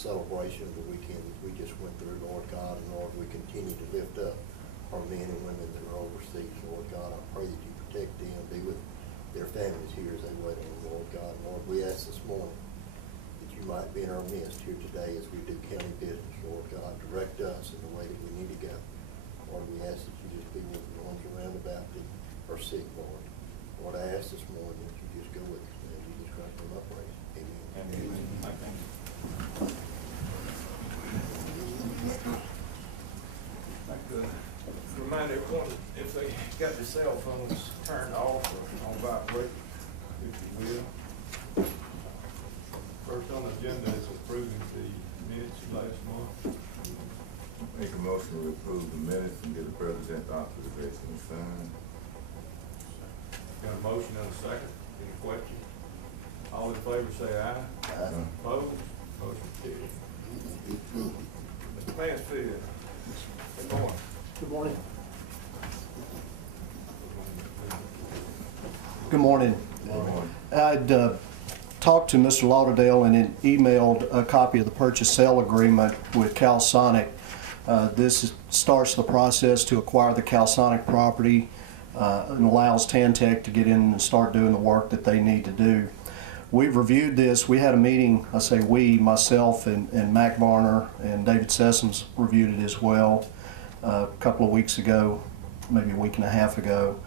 Celebration of the weekend that we just went through, Lord God, and Lord, we continue to lift up our men and women that are overseas, Lord God. I pray that you protect them, be with their families here as they wait on the Lord God. Lord, we ask this morning that you might be in our midst here today as we do county business, Lord God. Direct us in the way that we need to go. Lord, we ask that you just be with the ones around about that are sick, Lord. Lord, I ask this morning that you just go with us. In Jesus Christ, I pray. Amen. Amen. Remind everyone, if they got their cell phones turned off or on vibrate, if you will. First on the agenda is approving the minutes of last month. Make a motion to approve the minutes and give the president authorization to sign. Got a motion and a second. Any questions? All in favor say aye. Aye. Opposed? Motion carried. Mr. Mansfield. Good morning. Good morning. Good morning. I'd talked to Mr. Lauderdale and then emailed a copy of the purchase sale agreement with CalSonic. This starts the process to acquire the CalSonic property and allows Tantec to get in and start doing the work that they need to do. We've reviewed this. We had a meeting, I say we, myself and Mac Varner and David Sessoms reviewed it as well a couple of weeks ago, maybe a week and a half ago.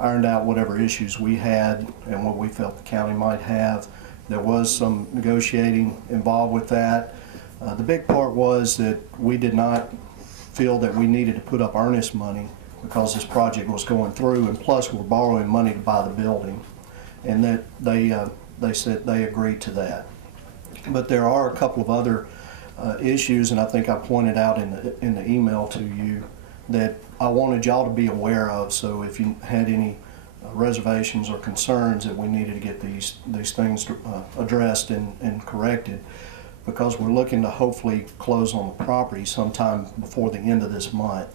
Ironed out whatever issues we had and what we felt the county might have. There was some negotiating involved with that. The big part was that we did not feel that we needed to put up earnest money because this project was going through, and plus we're borrowing money to buy the building. And that they said they agreed to that. But there are a couple of other issues, and I think I pointed out in the email to you that I wanted y'all to be aware of. So if you had any reservations or concerns, that we needed to get these things addressed and corrected, because we're looking to hopefully close on the property sometime before the end of this month,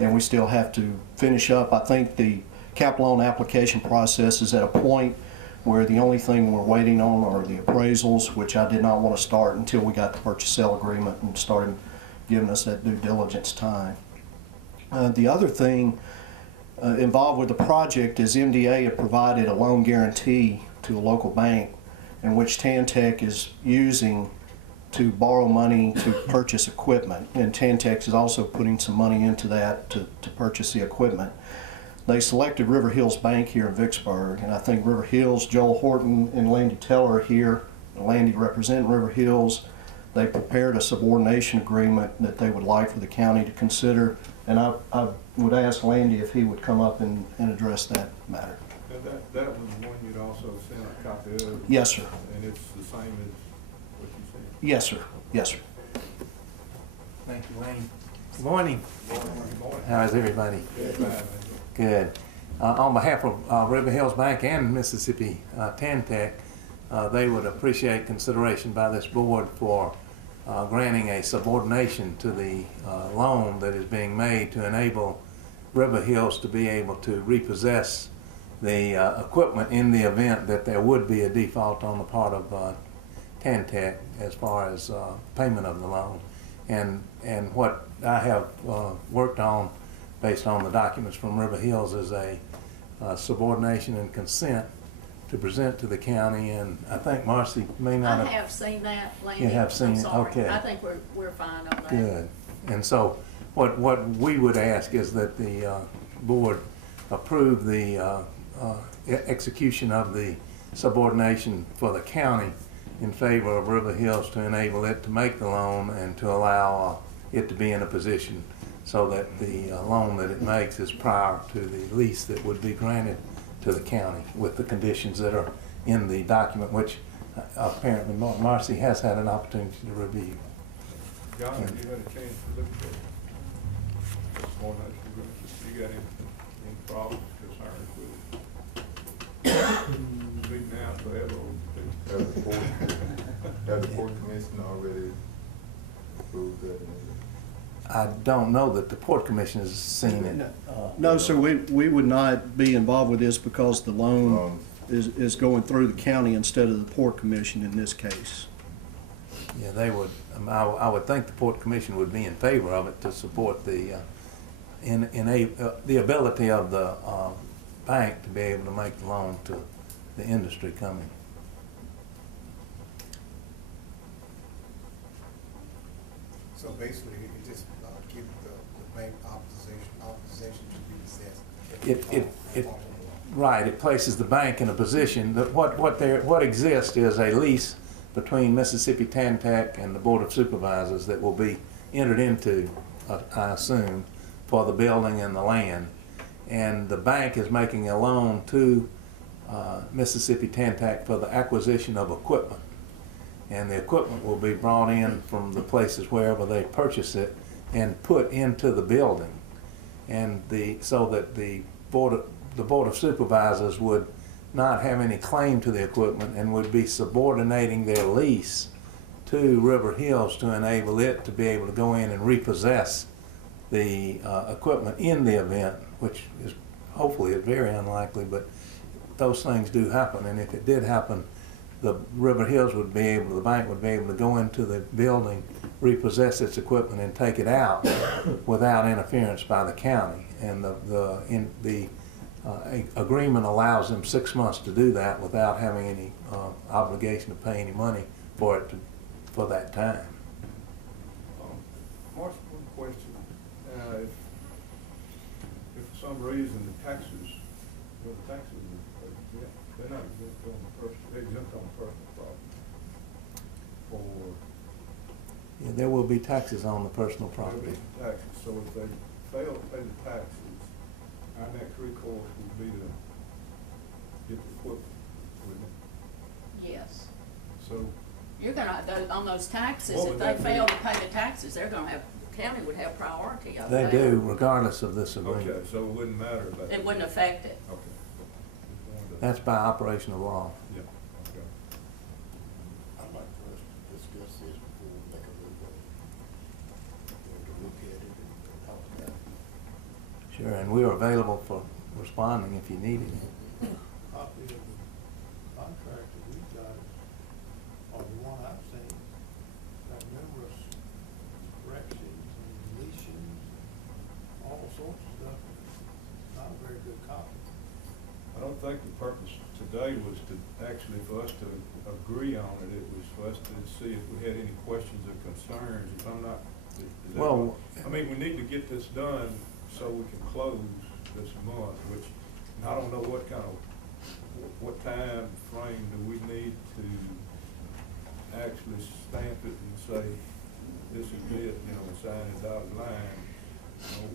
and we still have to finish up. I think the capital loan application process is at a point where the only thing we're waiting on are the appraisals, which I did not want to start until we got the purchase sale agreement and started giving us that due diligence time. The other thing involved with the project is MDA had provided a loan guarantee to a local bank in which Tantec is using to borrow money to purchase equipment, and Tantec is also putting some money into that to purchase the equipment. They selected River Hills Bank here in Vicksburg, and I think River Hills, Joel Horton and Landy Teller are here. Landy representing River Hills. They prepared a subordination agreement that they would like for the county to consider, and I would ask Landy if he would come up and address that matter. That was the one you'd also sent a copy of? Yes, sir. And it's the same as what you said? Yes, sir. Yes, sir. Thank you, Wayne. Good morning. Good morning. How is everybody? Good. Good. On behalf of River Hills Bank and Mississippi Tantec, they would appreciate consideration by this board for granting a subordination to the loan that is being made to enable River Hills to be able to repossess the equipment in the event that there would be a default on the part of Tantec as far as payment of the loan. And what I have worked on based on the documents from River Hills is a subordination and consent to present to the county, and I think Marcy may not have. I have seen that, Landy. You have seen I'm it? sorry. Okay. I think we're fine on that. Good. And so what we would ask is that the board approve the execution of the subordination for the county in favor of River Hills to enable it to make the loan and to allow it to be in a position so that the loan that it makes is prior to the lease that would be granted to the county with the conditions that are in the document, which apparently Marcy has had an opportunity to review. John, have you had a chance to look at subordination agreement. You got any problems, concerns with it? Big now forever. Has the Port Commission already approved that? I don't know that the Port Commission has seen it. No, sir, we would not be involved with this because the loan is going through the county instead of the Port Commission in this case. Yeah, they would, I would think the Port Commission would be in favor of it to support the, the ability of the bank to be able to make the loan to the industry coming. So basically, you just give the bank authorization to be assessed. Right, it places the bank in a position that what exists is a lease between Mississippi Tantec and the Board of Supervisors that will be entered into, I assume, for the building and the land. And the bank is making a loan to Mississippi Tantec for the acquisition of equipment. And the equipment will be brought in from the places wherever they purchase it and put into the building. And so that the Board of Supervisors would not have any claim to the equipment and would be subordinating their lease to River Hills to enable it to be able to go in and repossess the equipment in the event, which is hopefully very unlikely, but those things do happen. And if it did happen, the River Hills would be able, the bank would be able to go into the building, repossess its equipment, and take it out without interference by the county. And the agreement allows them 6 months to do that without having any obligation to pay any money for it for that time. Marcia, one question. If for some reason the taxes, they're not exempt on the personal, they're exempt on personal property. Yeah, there will be taxes on the personal property. Taxes. So if they fail to pay the taxes, our next recourse would be to get the equipment, wouldn't it? Yes. So, You're gonna, on those taxes, What if would they that fail be? to pay the taxes, they're gonna have, county would have priority over They that. do, regardless of this agreement. okay, so it wouldn't matter about. It wouldn't affect it. Okay. Just wanted to- That's by operation of law. Yeah, okay. I'd like for us to discuss this before we make a move on it. To look at it and talk about it. Sure, and we are available for responding if you need it. Copy of the contract that we've got, or the one I've seen, got numerous corrections and deletions, all sorts of stuff. Not a very good copy. I don't think the purpose today was to actually for us to agree on it. It was for us to see if we had any questions or concerns. If I'm not, is that Well, I mean, we need to get this done so we can close this month, which I don't know what kind of, what time frame do we need to actually stamp it and say, this is it, you know, and sign a dotted line.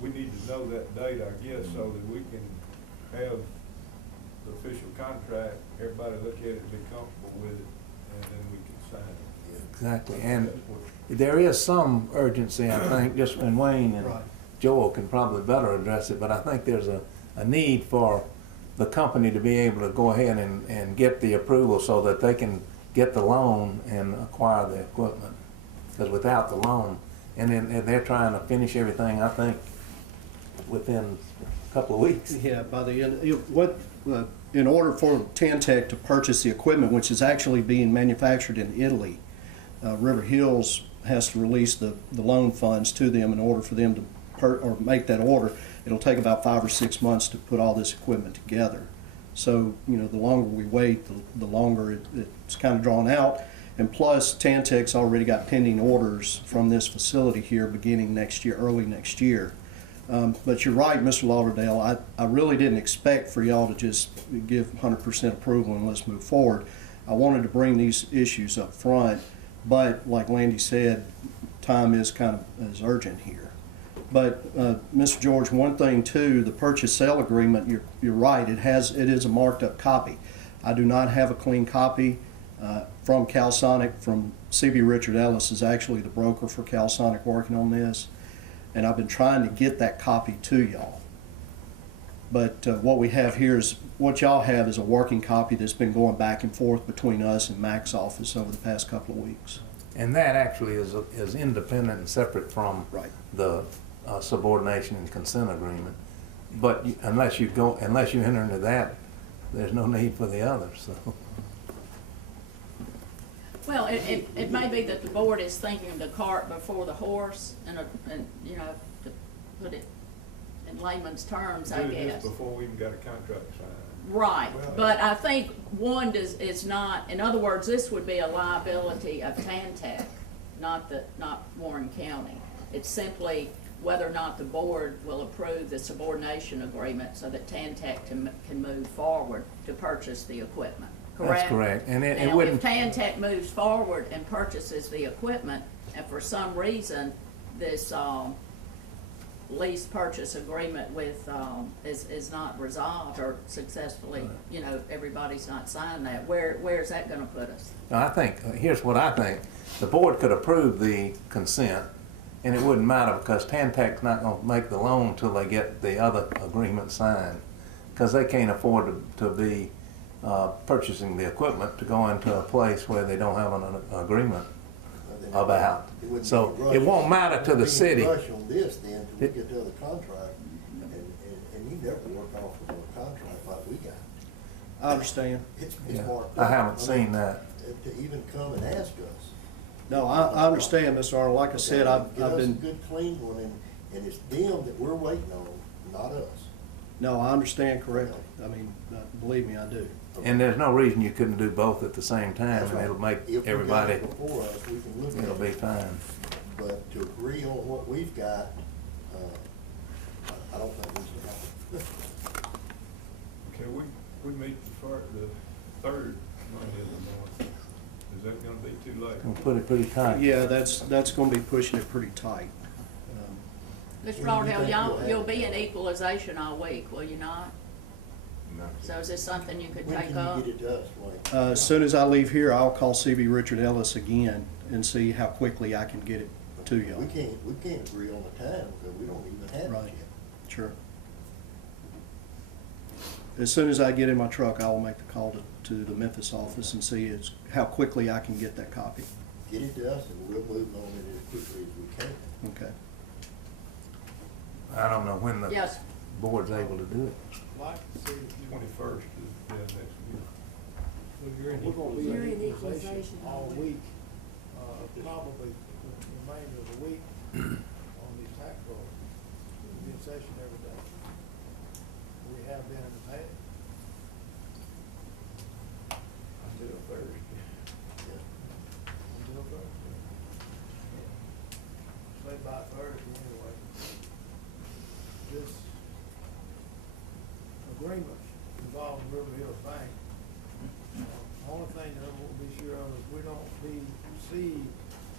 We need to know that date, I guess, so that we can have the official contract, everybody look at it, be comfortable with it, and then we can sign it. Exactly, and there is some urgency, I think, just when Wayne and Right. Joel can probably better address it, but I think there's a need for the company to be able to go ahead and get the approval so that they can get the loan and acquire the equipment. Because without the loan, and they're trying to finish everything, I think, within a couple of weeks. Yeah, by the end, in order for Tantec to purchase the equipment, which is actually being manufactured in Italy, River Hills has to release the loan funds to them in order for them to make that order. It'll take about 5 or 6 months to put all this equipment together. So, you know, the longer we wait, the longer it's kind of drawn out. And plus, Tantec's already got pending orders from this facility here beginning next year, early next year. But you're right, Mr. Lauderdale, I really didn't expect for y'all to just give 100% approval and let's move forward. I wanted to bring these issues up front, but like Landy said, time is urgent here. But Mr. George, one thing too, the purchase sale agreement, you're right, it is a marked up copy. I do not have a clean copy from CalSonic. From C.B. Richard Ellis is actually the broker for CalSonic working on this. and I've been trying to get that copy to y'all. But what we have here is, what y'all have is a working copy that's been going back and forth between us and Mac's office over the past couple of weeks. And that actually is independent and separate from Right. the subordination and consent agreement. But unless you enter into that, there's no need for the other, so. Well, it may be that the board is thinking the cart before the horse, and you know, to put it in layman's terms, I Do this guess. before we even got a contract signed. Right, Well, but I think one is not, in other words, this would be a liability of Tantec, not Warren County. It's simply whether or not the board will approve the subordination agreement so that Tantec can move forward to purchase the equipment, correct? That's correct, and it Now, wouldn't. if Tantec moves forward and purchases the equipment, and for some reason, this, lease purchase agreement with, is not resolved or successfully, you know, everybody's not signed that, where is that gonna put us? I think, here's what I think. The board could approve the consent, and it wouldn't matter because Tantec's not gonna make the loan till they get the other agreement signed. Because they can't afford to be purchasing the equipment to go into a place where they don't have an agreement about. So it won't matter to the city. Rush on this then till we get the other contract, and you never work off of a contract like we got. I understand. It's Yeah, marked I up. haven't mean, seen that. To even come and ask us. No, I understand, Mr. Arnold. Like I said, I've Get us a been, good clean one, and it's them that we're waiting on, not us. no, I understand correctly. I mean, believe me, I do. And there's no reason you couldn't do both at the same time, That's and right. it'll make If we got everybody, it before us, we can look at it. it'll be fine. But to agree on what we've got, I don't think we should have. Can we meet the third Monday of the month? Is that gonna be too late? We'll put it pretty tight. Yeah, that's gonna be pushing it pretty tight. Mr. When do you Lauderdale, think you'll you'll have be it? in equalization all week, will you not? So is this something you could When take can up? you get it to us, Wayne? As soon as I leave here, I'll call CB Richard Ellis again and see how quickly I can get it to y'all. We can't agree on the time, because we don't even have Right. it yet. Sure. As soon as I get in my truck, I will make the call to the Memphis office and see how quickly I can get that copy. Get it to us, and we'll move on it as quickly as we can. Okay. I don't know when the Yes. board's able to do it. Like to see if you, 21st is next week. well, you're in We're gonna be in equalization all week, probably the remainder of the week on these tax rolls. We'll be in session every day. We have been in the past. Until Thursday. Until Thursday. Say by Thursday anyway. This agreement involving River Hills Bank, only thing that I won't be sure of is we don't be perceived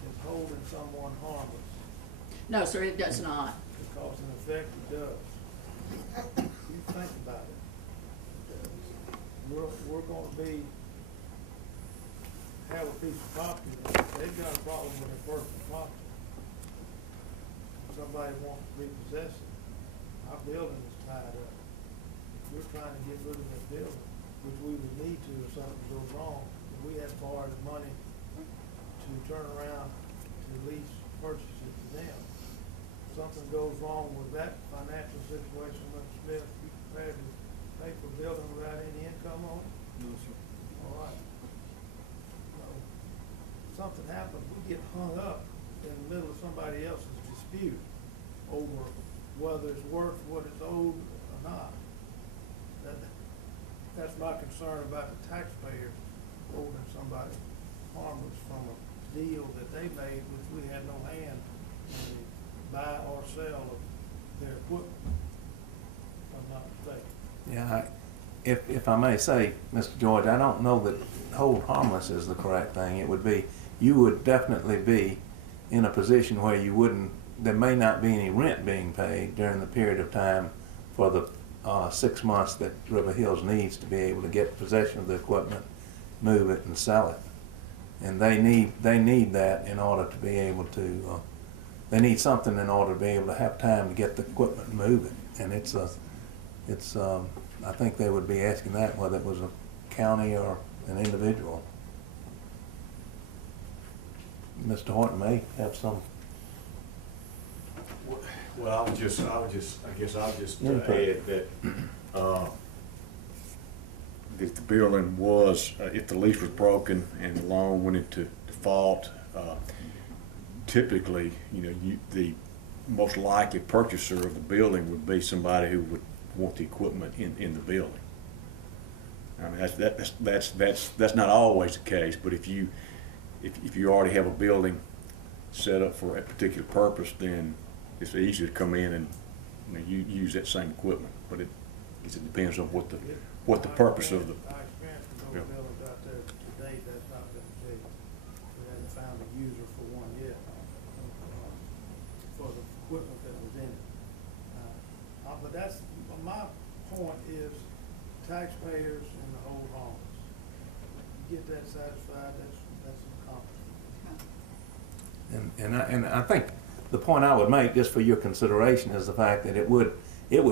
as holding someone harmless, No, sir, it does not. because in effect it does. You think about it. We're gonna have a piece of property, that they've got a problem with their personal property. Somebody wants to repossess it, our building is tied up. We're trying to get rid of that building, which we would need to if something goes wrong. If we had borrowed the money to turn around to lease, purchase it to them. If something goes wrong with that financial situation, Mr. Smith, you prepared to pay for a building without any income on it? No, sir. All right. So, something happens, we get hung up in the middle of somebody else's dispute over whether it's worth what it's owed or not. That's my concern about the taxpayers holding somebody harmless from a deal that they made, which we had no hand in the buy or sell of their equipment, if I'm not mistaken. Yeah, if I may say, Mr. George, I don't know that hold harmless is the correct thing. It would be, you would definitely be in a position where you wouldn't, there may not be any rent being paid during the period of time for the 6 months that River Hills needs to be able to get possession of the equipment, move it and sell it. And they need that in order to be able to they need something in order to be able to have time to get the equipment moving. And I think they would be asking that whether it was a county or an individual. Mr. Horton may have some. Well, I guess I'll just Input. add that, if the building was, if the lease was broken and the loan went into default, typically, the most likely purchaser of the building would be somebody who would want the equipment in the building. I mean, that's not always the case, but if you already have a building set up for a particular purpose, then it's easy to come in and you use that same equipment. But it depends on what the purpose of the. My experience with those buildings out there to date, that's not been the case. We haven't found a user for one yet, for the equipment that was in it. But my point is taxpayers and the whole harmless. You get that satisfied, that's an accomplishment. And I think the point I would make, just for your consideration, is the fact that it would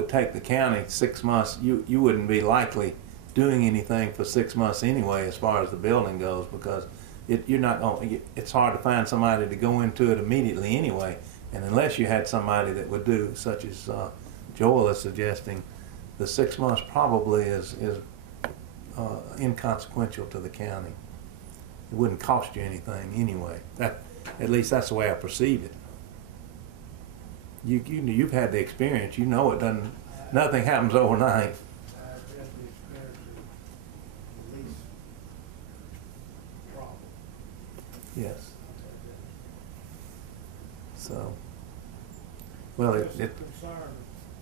take the county 6 months. You wouldn't be likely doing anything for 6 months anyway, as far as the building goes, because it's hard to find somebody to go into it immediately anyway. And unless you had somebody that would do, such as Joel is suggesting, the 6 months probably is inconsequential to the county. It wouldn't cost you anything anyway. At least that's the way I perceive it. You've had the experience. You know it doesn't. Nothing happens overnight. I've had the experience of lease problem. Yes. I'll tell you that. So, well, There's some concern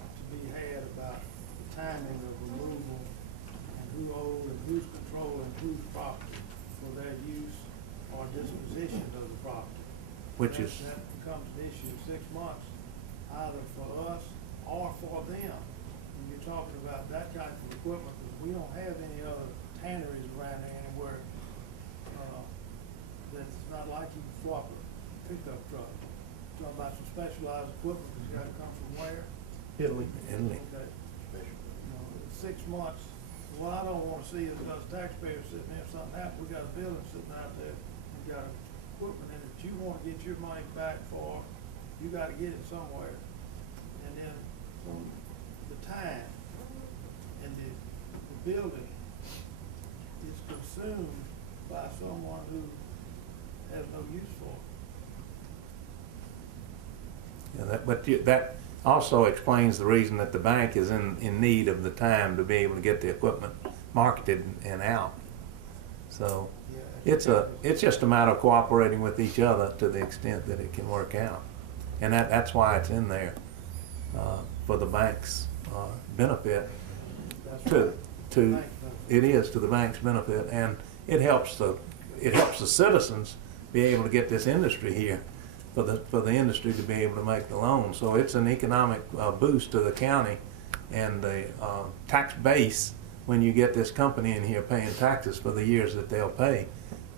to be had about the timing of removal and who owns and who's controlling whose property for their use or disposition of the property. which is. That becomes an issue in 6 months, either for us or for them. When you're talking about that type of equipment, because we don't have any other tanneries around here anywhere, that's not like you can swap a pickup truck. Talking about some specialized equipment that's gotta come from where? Italy. Italy. Okay. You know, 6 months, what I don't wanna see is us taxpayers sitting there, if something happens, we got a building sitting out there, we got equipment in it, you wanna get your money back for, you gotta get it somewhere. And then the time and the building is consumed by someone who has no use for it. Yeah, that also explains the reason that the bank is in need of the time to be able to get the equipment marketed and out. So it's just a matter of cooperating with each other to the extent that it can work out, and that's why it's in there for the bank's benefit. It is to the bank's benefit, and it helps the citizens be able to get this industry here. For the industry to be able to make the loan. So it's an economic boost to the county and the tax base when you get this company in here paying taxes for the years that they'll pay.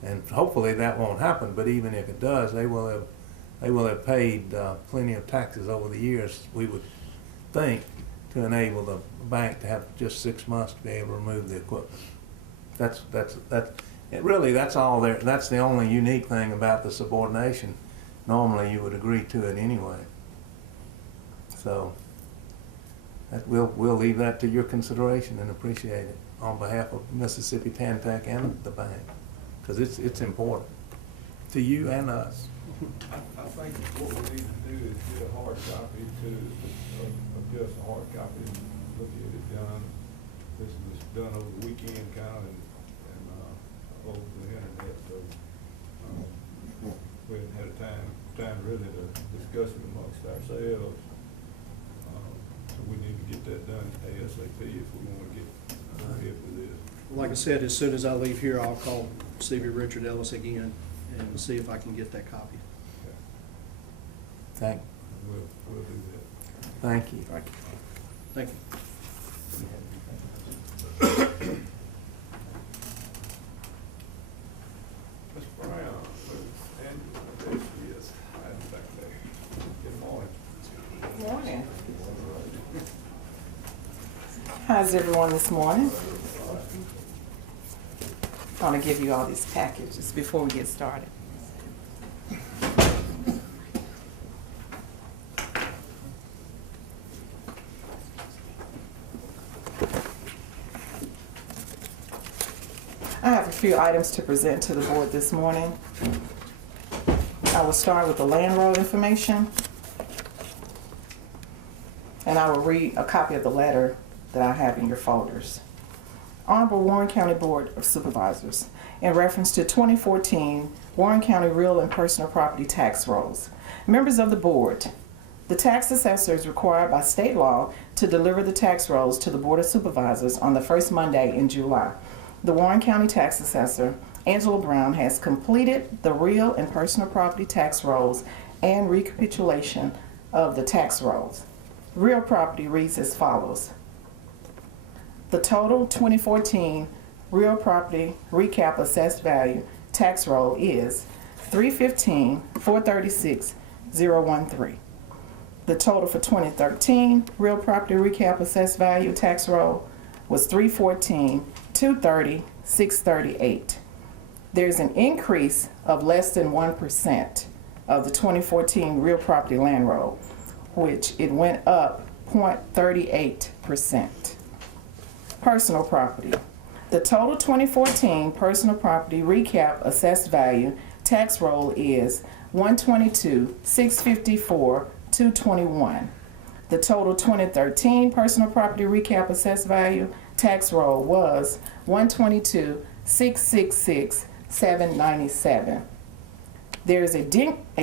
And hopefully that won't happen, but even if it does, they will have paid plenty of taxes over the years, we would think, to enable the bank to have just 6 months to be able to remove the equipment. That's all there. That's the only unique thing about the subordination. Normally you would agree to it anyway. So we'll leave that to your consideration and appreciate it on behalf of Mississippi Tantec and the bank, because it's important to you and us. I think what we need to do is get a hard copy of just a hard copy and look at it done. This was done over the weekend kind of and over the internet, so we haven't had time really to discuss it amongst ourselves. So we need to get that done ASAP if we want to get ahead with this. Like I said, as soon as I leave here, I'll call Stevie Richard Ellis again and see if I can get that copy. Okay. We'll do that. Thank you. Thank you. Ms. Brown, and there she is, hiding back there. How's everyone this morning? I want to give you all these packages before we get started. I have a few items to present to the board this morning. I will start with the land road information, and I will read a copy of the letter that I have in your folders. Honorable Warren County Board of Supervisors, in reference to 2014 Warren County real and personal property tax rolls. Members of the board, the tax assessor is required by state law to deliver the tax rolls to the Board of Supervisors on the first Monday in July. The Warren County tax assessor, Angela Brown, has completed the real and personal property tax rolls and recapitulation of the tax rolls. Real property reads as follows. The total 2014 real property recap assessed value tax roll is $315,436,013. The total for 2013 real property recap assessed value tax roll was $314,230,638. There's an increase of less than 1% of the 2014 real property land roll, which it went up 0.38%. Personal property. The total 2014 personal property recap assessed value tax roll is $122,654,221. The total 2013 personal property recap assessed value tax roll was $122,666,797. There is a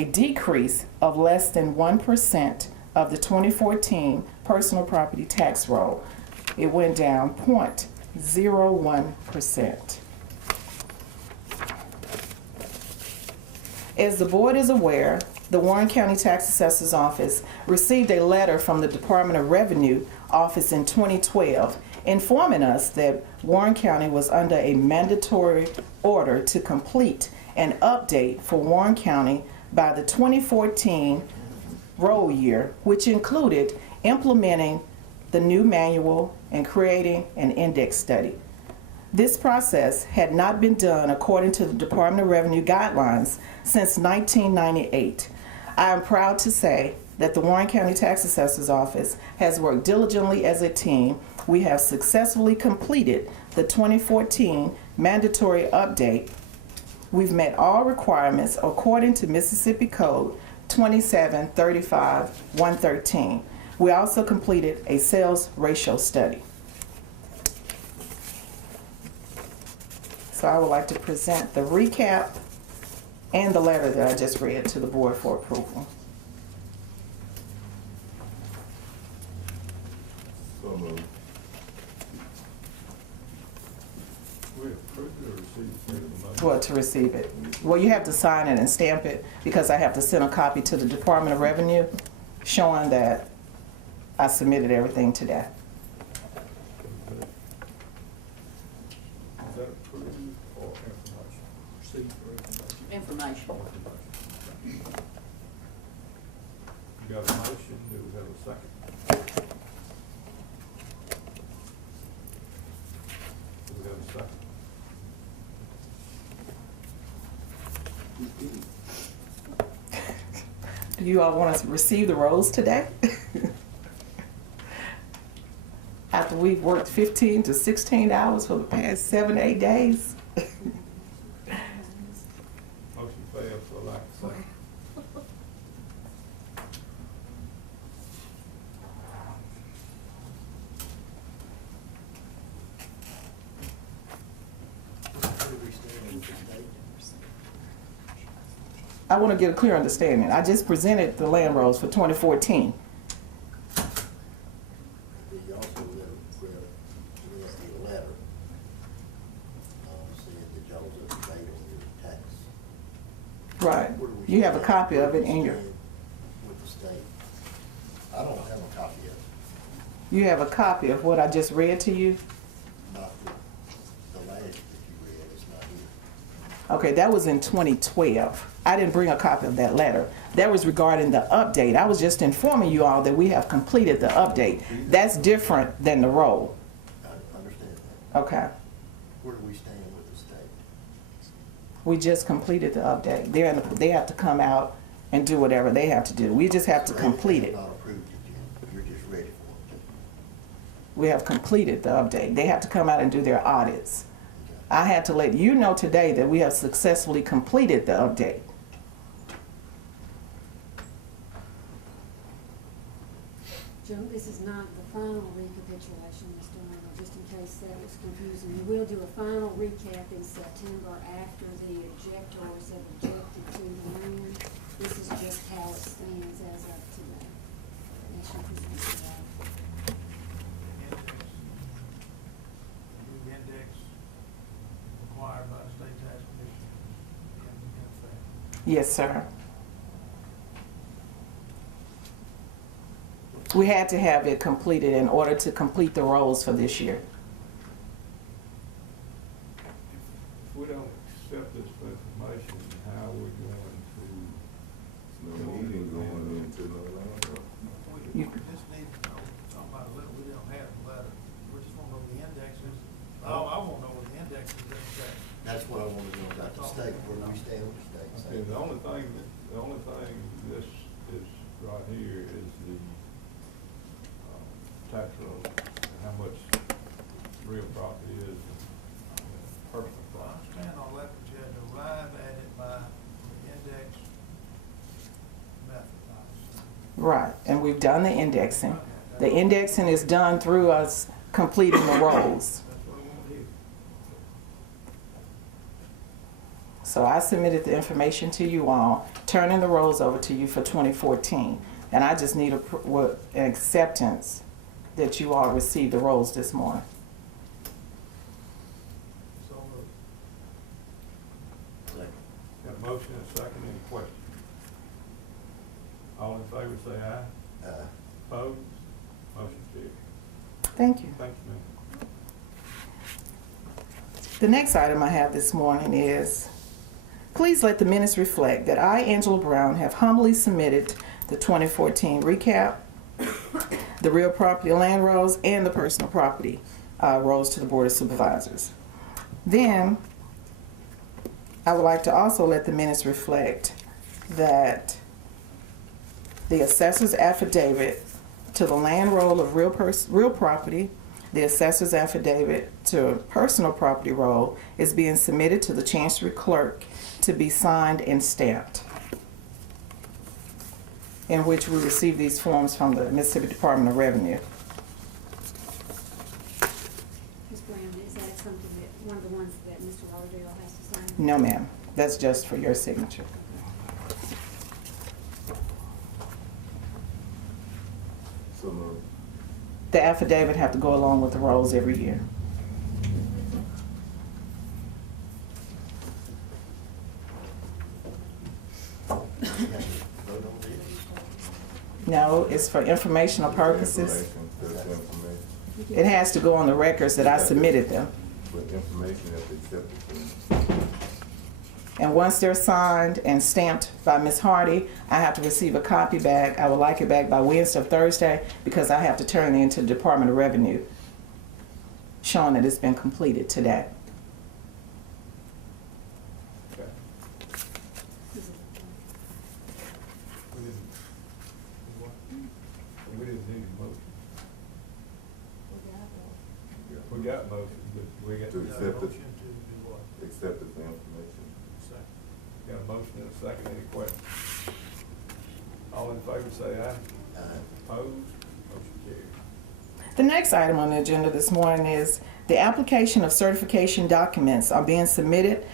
decrease of less than 1% of the 2014 personal property tax roll. It went down 0.01%. As the board is aware, the Warren County Tax Assessor's Office received a letter from the Department of Revenue Office in 2012 informing us that Warren County was under a mandatory order to complete an update for Warren County by the 2014 roll year, which included implementing the new manual and creating an index study. This process had not been done according to the Department of Revenue guidelines since 1998. I am proud to say that the Warren County Tax Assessor's Office has worked diligently as a team. We have successfully completed the 2014 mandatory update. We've met all requirements according to Mississippi Code 2735-113. We also completed a sales ratio study. So I would like to present the recap and the letter that I just read to the board for approval. So moved. We approved it or received it? Well, to receive it. Well, you have to sign it and stamp it because I have to send a copy to the Department of Revenue showing that I submitted everything today. Is that approved or information? Received or information? Information. We got a motion, do we have a second? Do we have a second? Do you all want us to receive the rolls today? After we've worked 15 to 16 hours for the past 7 to 8 days. Motion failed for lack of second. I want to get a clear understanding. I just presented the land rolls for 2014. You also read the letter, saying that y'all was up to date on your tax. Right. Where do we You have a stand? copy Where of do it we in your, stand with the state? I don't have a copy of it, you have a copy of what I just read to you? not the last that you read, it's not here. Okay, that was in 2012. I didn't bring a copy of that letter. That was regarding the update. I was just informing you all that we have completed the update. That's different than the roll. I understand that. Okay. Where do we stand with the state? We just completed the update. They have to come out and do whatever they have to do. We just have to complete it. Not approved it yet, you're just ready for it. We have completed the update. They have to come out and do their audits. I had to let you know today that we have successfully completed the update. Joe, this is not the final recapitulation, Mr. Arnold, just in case that was confusing. We will do a final recap in September after the objectors have objected to the land. This is just how it stands as of today. As you present today. New index required by the state tax commission in effect. Yes, sir. We had to have it completed in order to complete the rolls for this year. If we don't accept this information, how are we going to? No meeting going into no land. You- We just need to know something about a letter. We don't have a letter. We just want to know the indexes. I want to know what the indexes is. That's what I want to know about the state, where do we stand with the Okay, state? the only thing this is right here is the tax roll, and how much real property is personal I property. understand all that, but you had to arrive at it by the index method, I assume. Right, and we've done the indexing. The indexing is done through us completing the rolls. That's what I want to hear. So I submitted the information to you all, turning the rolls over to you for 2014. And I just need an acceptance that you all received the rolls this morning. So moved. Got a motion and a second, any questions? All in favor say aye. Opposed? Motion carried. Thank you. Thank you, ma'am. The next item I have this morning is, please let the minutes reflect that I, Angela Brown, have humbly submitted the 2014 recap, the real property land rolls, and the personal property rolls to the Board of Supervisors. Then, I would like to also let the minutes reflect that the assessor's affidavit to the land roll of real property, the assessor's affidavit to personal property roll is being submitted to the Chancery Clerk to be signed and stamped, in which we receive these forms from the Mississippi Department of Revenue. Ms. Brown, is that something that, one of the ones that Mr. Lauderdale has to sign? No, ma'am. That's just for your signature. So moved. The affidavit have to go along with the rolls every year. Vote on this? No, it's for informational purposes. Information, just information. It has to go on the records that I submitted them. With information that's accepted. And once they're signed and stamped by Ms. Hardy, I have to receive a copy back. I would like it back by Wednesday or Thursday because I have to turn it into the Department of Revenue, showing that it's been completed today. Okay. We didn't need a motion. We got motion, but we got. To accept it. Motion to do what? Accepted the information. Second. Got a motion and a second, any questions? All in favor say aye. Opposed? Motion carried. The next item on the agenda this morning is the application of certification documents are being submitted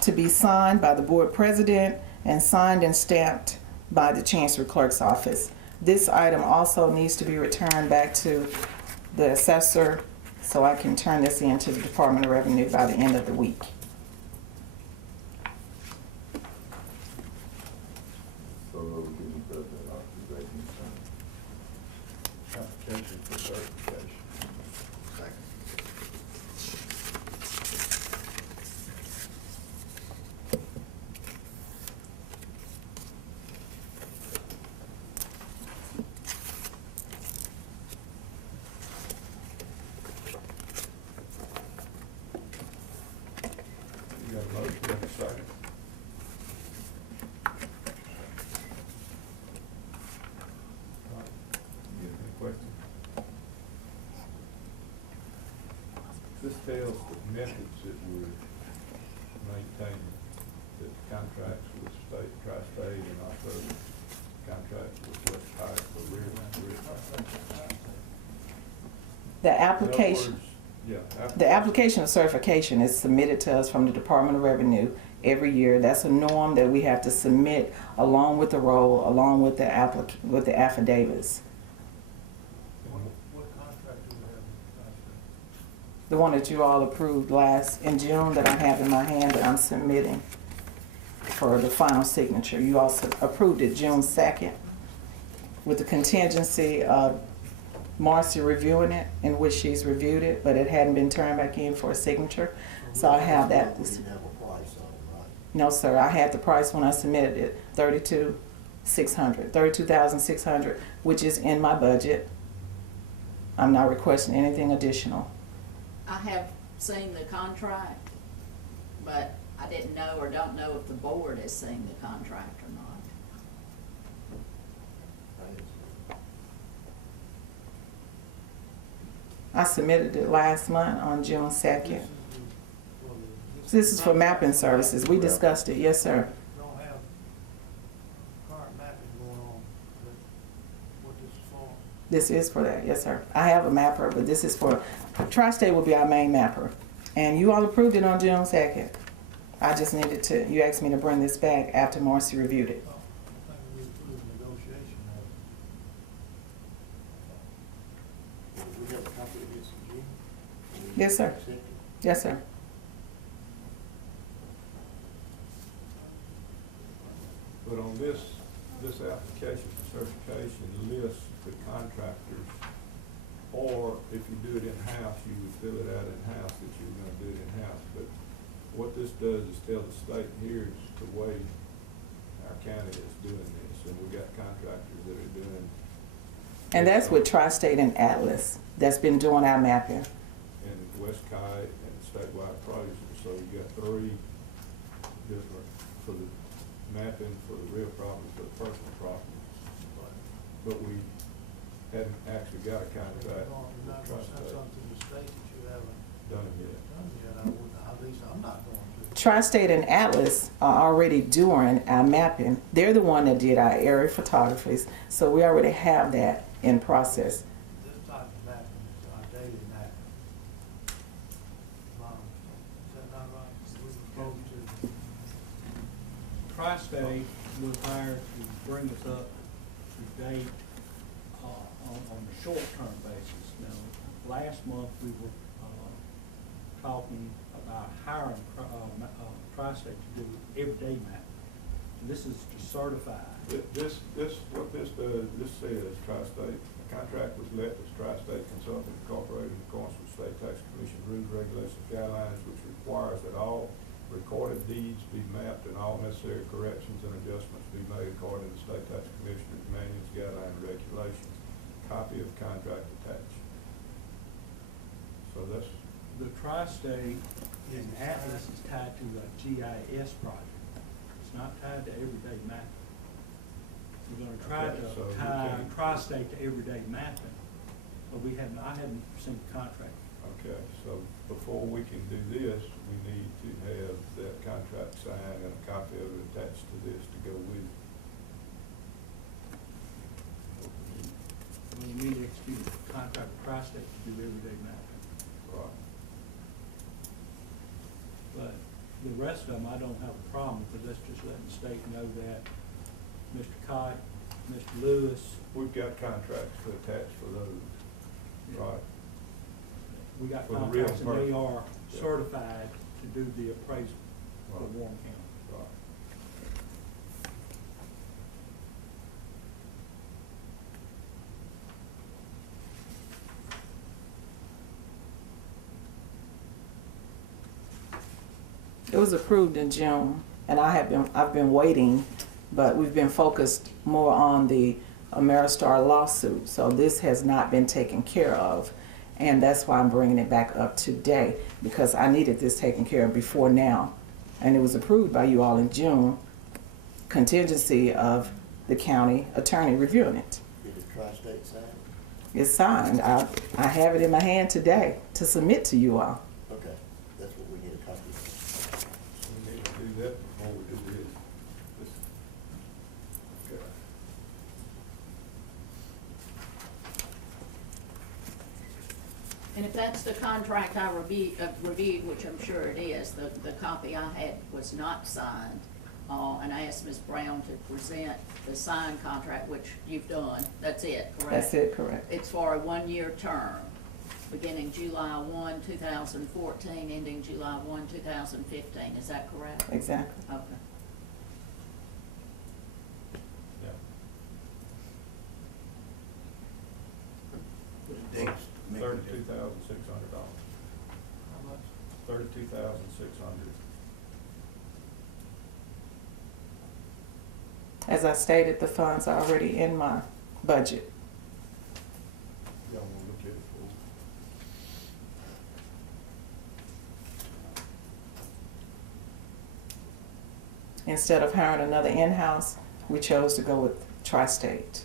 to be signed by the board president and signed and stamped by the Chancery Clerk's office. This item also needs to be returned back to the assessor so I can turn this in to the Department of Revenue by the end of the week. So moved, giving president authorization to sign. Application for certification. Second. this tells the methods that we're maintaining, that contracts with state, tri-state, and also contracts with West Pike for rear. The application. In other words, yeah. The application of certification is submitted to us from the Department of Revenue every year. That's a norm that we have to submit along with the roll, along with the affidavits. What contract do we have with Tri-State? The one that you all approved in June that I have in my hand that I'm submitting for the final signature. You also approved it June 2nd with the contingency of Marcy reviewing it, in which she's reviewed it, but it hadn't been turned back in for a signature. So I have that. We didn't have a price on it, right? No, sir, I had the price when I submitted it, $32,600, which is in my budget. I'm not requesting anything additional. I have seen the contract, but I didn't know or don't know if the board has seen the contract or not. I submitted it last month on June 2nd. This This is for mapping services. We discussed it, yes, sir. Don't have current mapping going on, but what this is for. This is for that, yes, sir. I have a mapper, but this is for, Tri-State will be our main mapper. And you all approved it on June 2nd. I just needed to, you asked me to bring this back after Marcy reviewed it. I think we approved negotiation of it. We have a copy of this in June? Yes, sir. Accept it? Yes, sir. But on this application for certification lists the contractors, or if you do it in-house, you would fill it out in-house that you were gonna do it in-house. But what this does is tell the state, here's the way our county is doing this, and we got contractors that are doing. And that's with Tri-State and Atlas that's been doing our mapping. And West Kite and statewide appraisals, so you got three different, for the mapping, for the real property, for the personal property. But we hadn't actually got a contract You're with not gonna send Tri-State something to the state that you haven't done it yet. done yet, I wouldn't, at least I'm not going to. Tri-State and Atlas are already doing our mapping. They're the one that did our aerial photographies, so we already have that in process. This type of mapping is our daily mapping. Is that not right? We're supposed to. Tri-State was hired to bring us up to date on a short-term basis. Now, last month, we were talking about hiring Tri-State to do everyday mapping. And this is to certify. What this does, this says Tri-State, the contract was let as Tri-State Consulting Incorporated in accordance with State Tax Commission rules, regulations, guidelines, which requires that all recorded deeds be mapped and all necessary corrections and adjustments be made according to State Tax Commissioner's manuals, guidelines, and regulations. Copy of contract attached. So that's, The Tri-State and Atlas is tied to a GIS project. It's not tied to everyday mapping. We're gonna try Okay, so to we tie can- Tri-State to everyday mapping, but I haven't seen the contract. okay, so before we can do this, we need to have that contract signed and a copy of it attached to this to go with it. We need to execute a contract with Tri-State to do everyday mapping. Right. But the rest of them, I don't have a problem, because that's just letting the state know that Mr. Kite, Mr. Lewis, We've got contracts to attach for those, right? we got For the real contracts, and they person. are Yeah. certified to do the appraisal for Right. Warren County. Right. It was approved in June, and I've been waiting, but we've been focused more on the Ameristar lawsuit, so this has not been taken care of. And that's why I'm bringing it back up today, because I needed this taken care of before now. And it was approved by you all in June, contingency of the county attorney reviewing it. Did the Tri-State sign? It's signed. I have it in my hand today to submit to you all. We need to do that before we do this. Okay. And if that's the contract I reviewed, which I'm sure it is, the copy I had was not signed. And I asked Ms. Brown to present the signed contract, which you've done. That's it, correct? That's it, correct. It's for a one-year term, beginning July 1, 2014, ending July 1, 2015. Is that correct? Exactly. Okay. Yeah. The dates make a difference. $32,600. How much? $32,600. As I stated, the funds are already in my budget. Y'all wanna look at it for? Instead of hiring another in-house, we chose to go with Tri-State.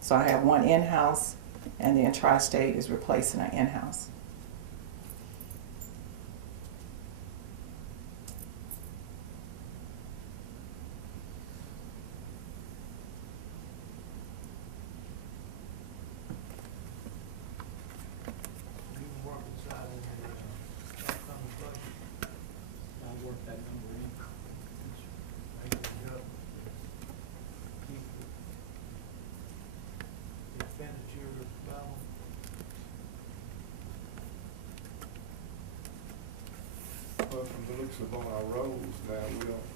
So I have one in-house, and then Tri-State is replacing our in-house. You can work inside in the, upcoming budget. I'll work that number in. Make it up. Keep the expenditure level. But from the looks of on our roads now, we don't,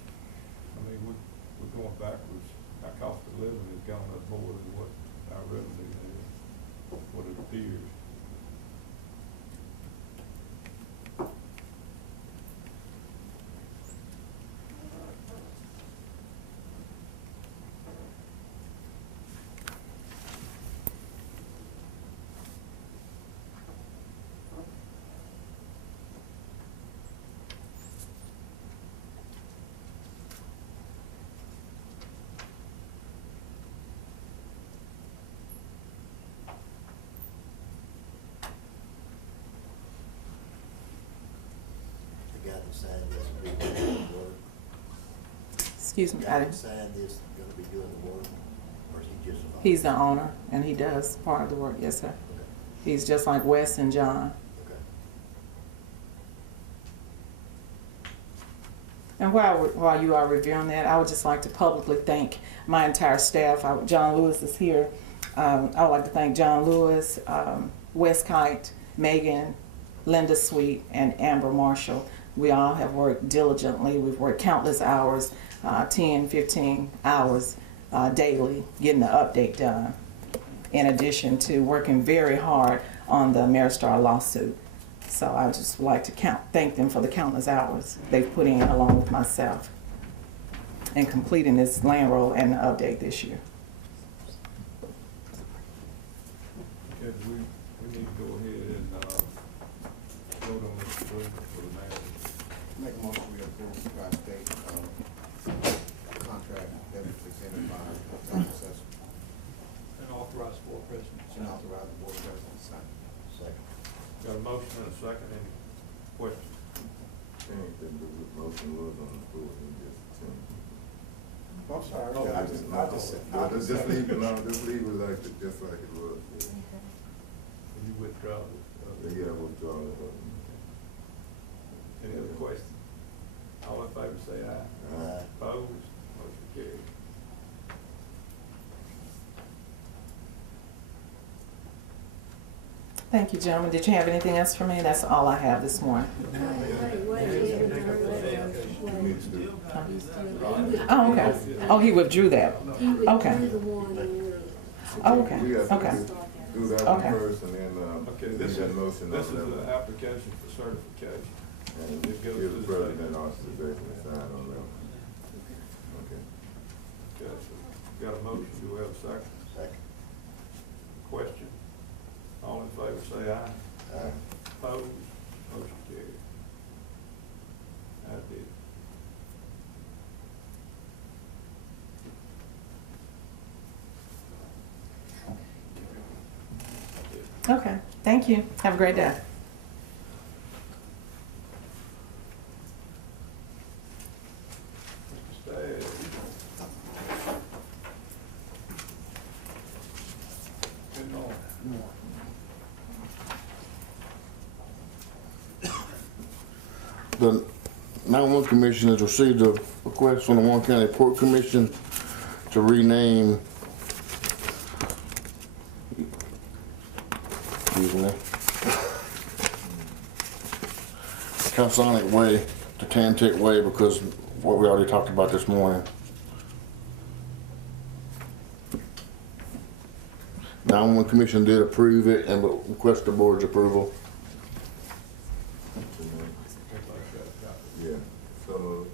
I mean, we're going backwards. Our cost of living has gone up more than what our revenue is, what it appears. The guy that signed this will be doing the work. Excuse The me, guy I that didn't. signed this gonna be doing the work, or is he just a? He's the owner, and he does part of the work, yes, sir. Okay, He's just like Wes and John. okay. And while you are reviewing that, I would just like to publicly thank my entire staff. John Lewis is here. I would like to thank John Lewis, Wes Kite, Megan, Linda Sweet, and Amber Marshall. We all have worked diligently. We've worked countless hours, 10, 15 hours daily, getting the update done, in addition to working very hard on the Ameristar lawsuit. So I would just like to thank them for the countless hours they've put in along with myself in completing this land roll and the update this year. Okay, we need to go ahead and, vote on this agreement for the mayor. Make a motion, we approve the Tri-State, contract that was presented by tax assessor And authorize board president to and sign. authorize the board president to sign. Second. Got a motion and a second, any questions? Anything the motion was on the floor, and just change. I'm sorry, Oh, I just Just leave it, no, just leave it like, just like it was. Will you withdraw it? Yeah, we'll draw it up. Any other questions? All in favor say aye. Aye. Opposed? Motion carried. Thank you, gentlemen. Did you have anything else for me? That's all I have this morning. Oh, okay. Oh, he withdrew that. Okay. Oh, okay. We have to Okay. do that one Okay. first, and then, Okay, we this got a is, motion this is on the that. application for certification. And It goes give to the the president state. authorization to sign on that. Okay. Okay, so got a motion, do we have a second? Second. Question? All in favor say aye. Aye. Opposed? Motion carried. I did. Okay. Thank you. Have a great day. The 911 Commission has received a request from the Warren County Port Commission to rename, excuse me, Calsonic Way to Tantec Way because of what we already talked about this morning. 911 Commission did approve it and will request the board's approval. Yeah, so moved.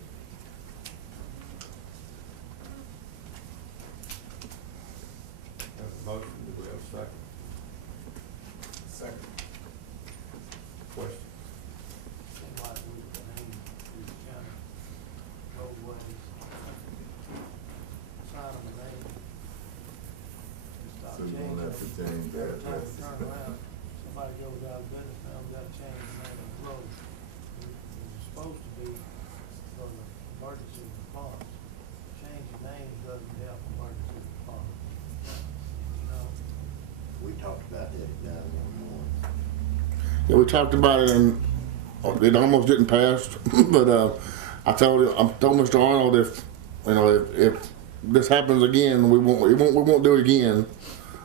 Have a motion, do we have a second? Second. Question? Seems like we name these county roadways, sign them a name. and stop So you changing won't have to them. change that Every time we address. turn around, somebody goes out of business, now we gotta change the name of the road. It's supposed to be for the emergency response. Changing names doesn't help emergency response. You know? We talked about that at 911. Yeah, we talked about it and it almost didn't pass, but I told Mr. Arnold if this happens again, we won't do it again.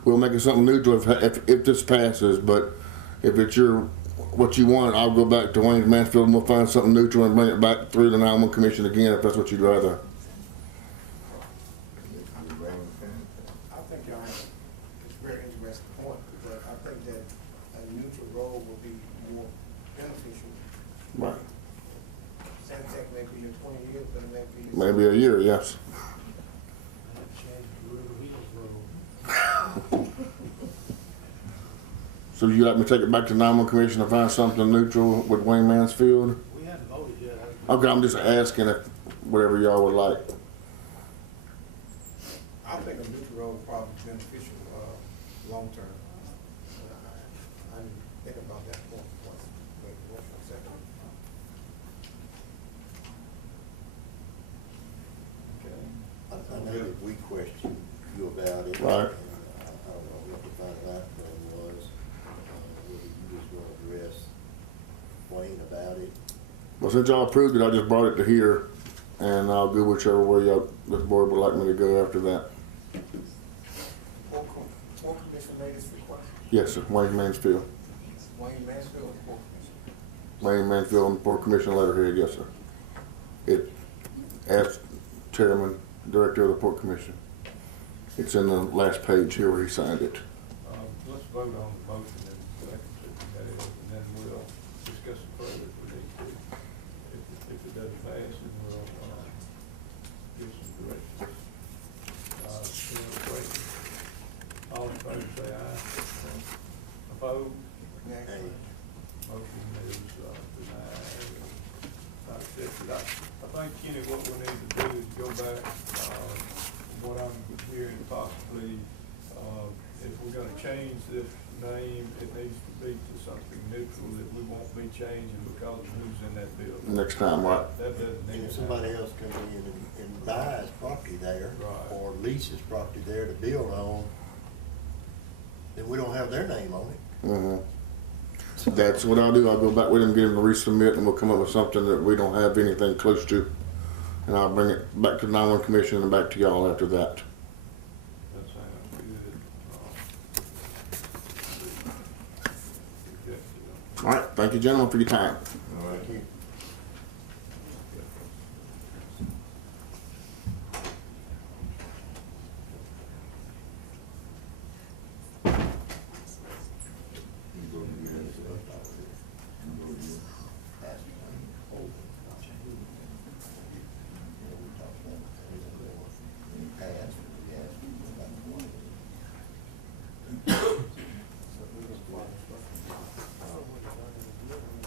We'll make it something neutral if this passes. But if it's what you want, I'll go back to Wayne Mansfield and we'll find something neutral and bring it back through the 911 Commission again if that's what you'd rather. I think y'all have, it's a very interesting point, but I think that a neutral road will be more beneficial. Right. Santec may be here 20 years, but it may be. Maybe a year, yes. I have to change the River Hills Road. So you like me to take it back to 911 Commission and find something neutral with Wayne Mansfield? We haven't voted yet. Okay, I'm just asking if whatever y'all would like. I think a neutral road is probably beneficial, long term. I didn't think about that point, wait, one second. Okay. I know that we questioned you about it. Right. And, I don't know what the final outcome was. Whether you just want to address Wayne about it. Well, since y'all approved it, I just brought it to here, and I'll go whichever way this board would like me to go after that. Port Commission made this request, Yes, sir, Wayne Mansfield. Wayne Mansfield, Port Commission. Wayne Mansfield on the Port Commission letterhead, yes, sir. It asked Chairman, Director of the Port Commission. It's in the last page here where he signed it. Let's vote on the motion and second, and then we'll discuss it further if we need to. If it doesn't pass, then we'll, give some directions. Any questions? All in favor say aye. Opposed? Nay. Motion is, denied, not accepted. I think, Kenny, what we need to do is go back, what I'm hearing possibly, if we're gonna change this name, it needs to be to something neutral that we won't be changing because of who's in that building. Next time, right? That doesn't And need if to somebody happen. else comes in and buys property there, Right. or leases property there to build on, then we don't have their name on it. Mm-hmm. That's what I'll do. I'll go back with him, get him to resubmit, and we'll come up with something that we don't have anything close to. And I'll bring it back to the 911 Commission and back to y'all after that. That sounds good. All right, thank you, gentlemen, for your time. All right. Thank you. You go to the minutes. You go to you.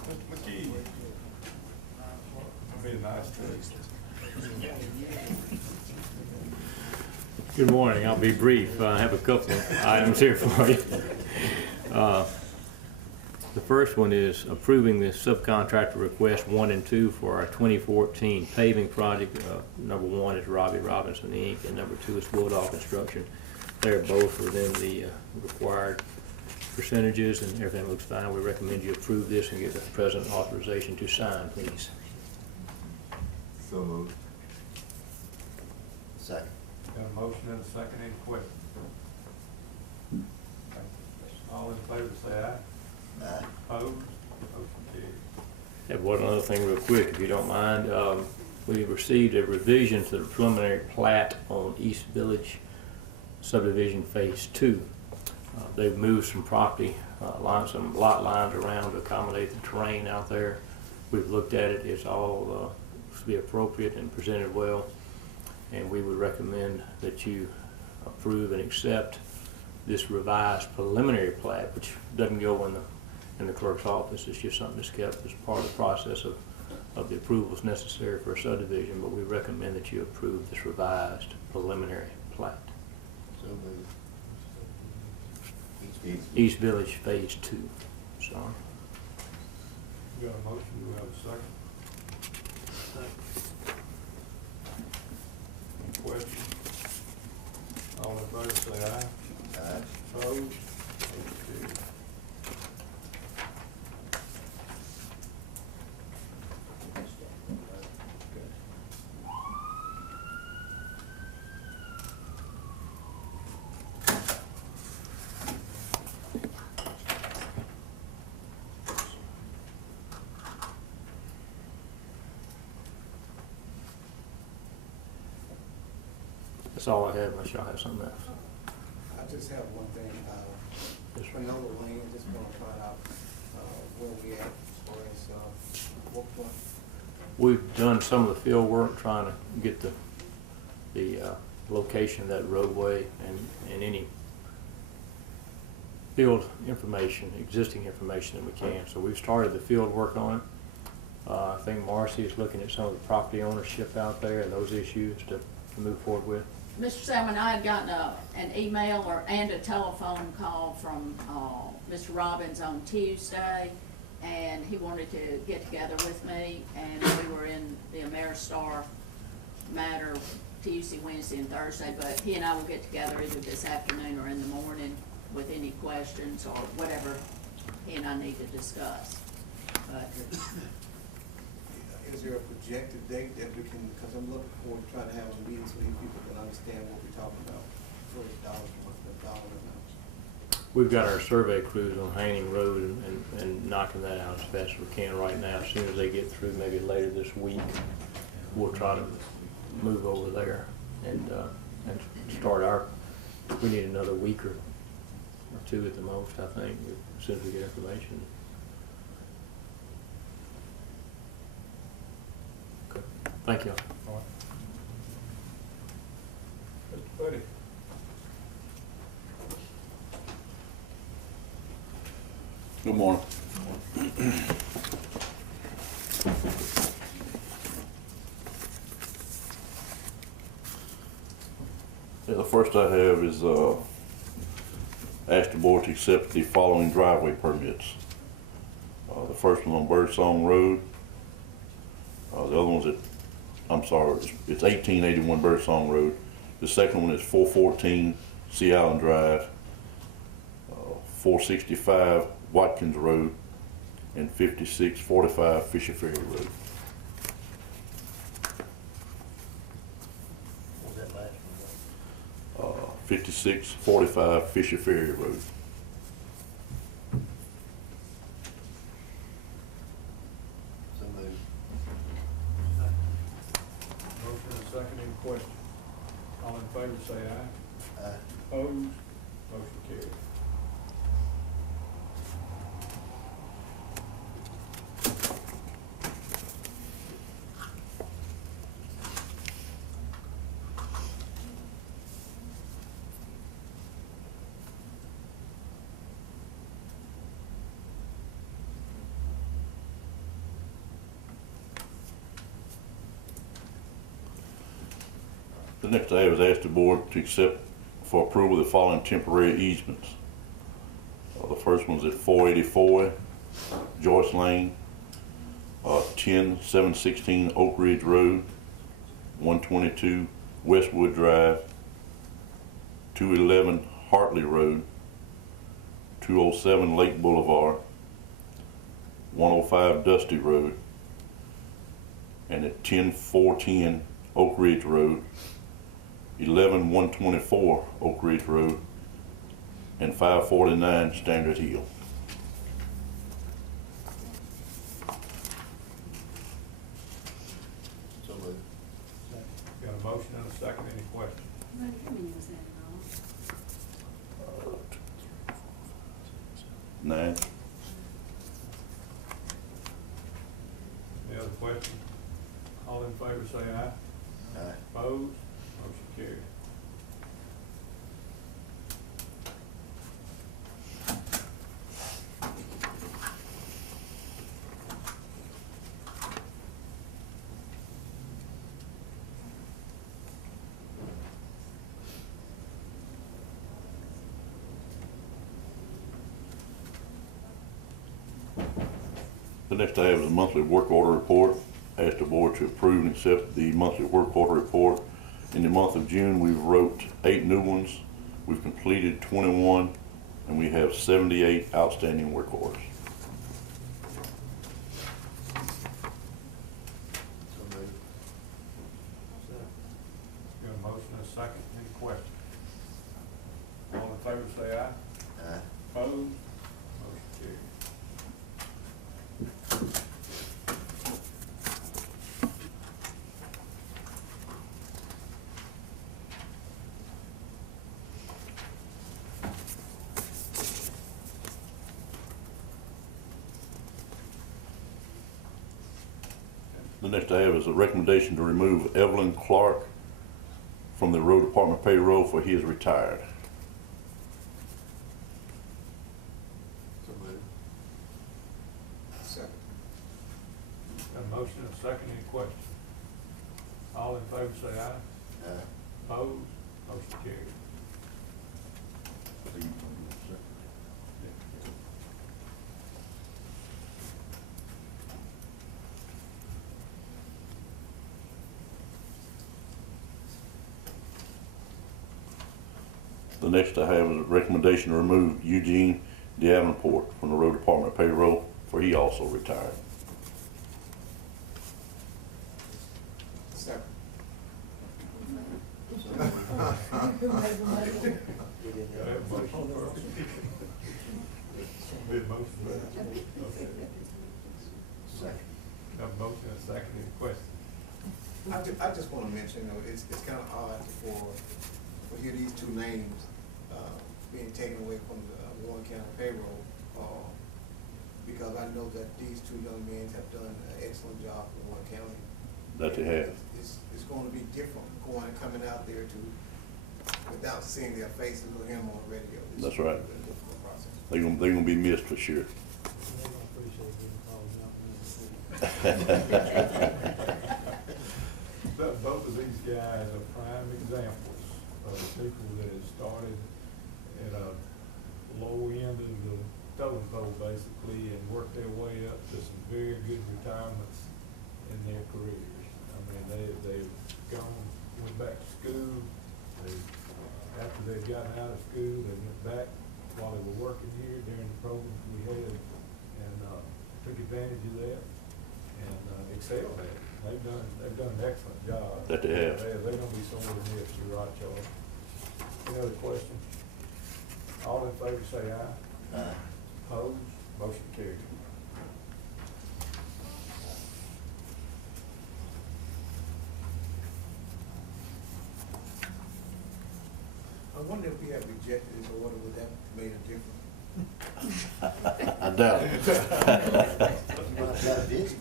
Mr. McKee. Be nice to. Good morning. I'll be brief. I have a couple of items here for you. The first one is approving the subcontractor request 1 and 2 for our 2014 paving project. Number 1 is Robbie Robinson, Inc., and number 2 is Bulldog Construction. They're both within the required percentages and everything looks fine. We recommend you approve this and get the president authorization to sign, please. So moved. Second. Got a motion and a second, any questions? All in favor say aye. Aye. Opposed? Motion carries. Have one other thing real quick, if you don't mind. We received a revision to the preliminary plat on East Village subdivision phase 2. They've moved some property, some lot lines around to accommodate the terrain out there. We've looked at it, it's all to be appropriate and presented well. And we would recommend that you approve and accept this revised preliminary plat, which doesn't go in the clerk's office. It's just something that's kept as part of the process of the approvals necessary for a subdivision, but we recommend that you approve this revised preliminary plat. So moved. East Village Phase 2. Sorry. We got a motion, do we have a second? Any questions? All in favor say aye. Aye. Opposed? Motion carries. That's all I have, unless y'all have something else. I just have one thing, Yes, sir. Panola Lane, just wanna find out, where we at as far as, what point. We've done some of the field work trying to get the location of that roadway and any field information, existing information that we can. So we've started the field work on it. I think Marcy is looking at some of the property ownership out there and those issues to move forward with. Mr. Salmon, I had gotten an email and a telephone call from Mr. Robbins on Tuesday, and he wanted to get together with me, and we were in the Ameristar matter Tuesday, Wednesday, and Thursday, but he and I will get together either this afternoon or in the morning with any questions or whatever he and I need to discuss. But Is there a projected date that we can, because I'm looking forward to trying to have a meeting so these people can understand what we're talking about, for the dollars worth of dollar amounts. We've got our survey crews on Haining Road and knocking that out as fast as we can right now. As soon as they get through, maybe later this week, we'll try to move over there and start we need another week or two at the most, I think, as soon as we get information. Okay. Thank you. All right. Mr. Buddy. Good morning. Yeah, the first I have is ask the board to accept the following driveway permits. The first one on Birdsong Road. The other one's it's 1881 Birdsong Road. The second one is 414 Sea Island Drive, 465 Watkins Road, and 5645 Fisher Ferry Road. What was that last one? 5645 Fisher Ferry Road. So moved. Motion and a second, any questions? All in favor say aye. Aye. Opposed? Motion carries. The next I have is ask the board to accept for approval the following temporary easements. The first one's at 484 Joyce Lane, 10716 Oak Ridge Road, 122 Westwood Drive, 211 Hartley Road, 207 Lake Boulevard, 105 Dusty Road, and at 10410 Oak Ridge Road, 11124 Oak Ridge Road, and 549 Standard Hill. So moved. Got a motion and a second, any questions? How many was that in all? 9. Any other questions? All in favor say aye. Aye. Opposed? Motion carried. The next I have is a monthly work order report. Ask the board to approve and accept the monthly work order report. In the month of June, we wrote 8 new ones. We've completed 21, and we have 78 outstanding work orders. So moved. Got a motion and a second, any questions? All in favor say aye. Aye. Opposed? Motion carried. The next I have is a recommendation to remove Evelyn Clark from the road department payroll, for he is retired. So moved. Second. Got a motion and a second, any questions? All in favor say aye. Aye. Opposed? Motion carried. The next I have is a recommendation to remove Eugene Davenport from the road department payroll, for he also retired. Second. Got a motion first. Bid motion first. Okay. Second. Got a motion and a second, any questions? I just want to mention, it's kind of odd for hear these two names being taken away from the Warren County payroll, because I know that these two young men have done an excellent job for Warren County. That they have. It's going to be different going and coming out there without seeing their faces or him on the radio. That's right. It's a difficult process. They're gonna be missed for sure. They don't appreciate being called young men. Both of these guys are prime examples of people that have started at a low end of the totem pole basically and worked their way up to some very good retirements in their careers. I mean, they've went back to school. After they've gotten out of school, they went back while they were working here during the programs we had and took advantage of that and excelled at it. They've done an excellent job. That they have. They're gonna be sorely missed, you're right, Charlie. Any other questions? All in favor say aye. Aye. Opposed? Motion carried. I wonder if we had rejected this order, would that have made a difference? I doubt it. You might have got busy.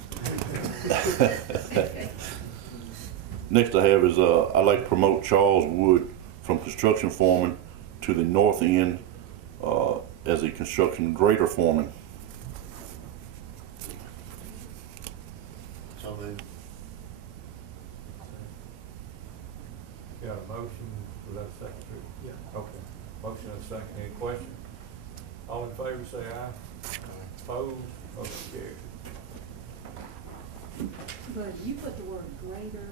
Next I have is, I'd like to promote Charles Wood from construction foreman to the north end, as a construction grader foreman. So moved. Got a motion, was that a second too? Yeah. Okay, motion and a second, any questions? All in favor say aye. Opposed? Motion carried. But you put the word greater,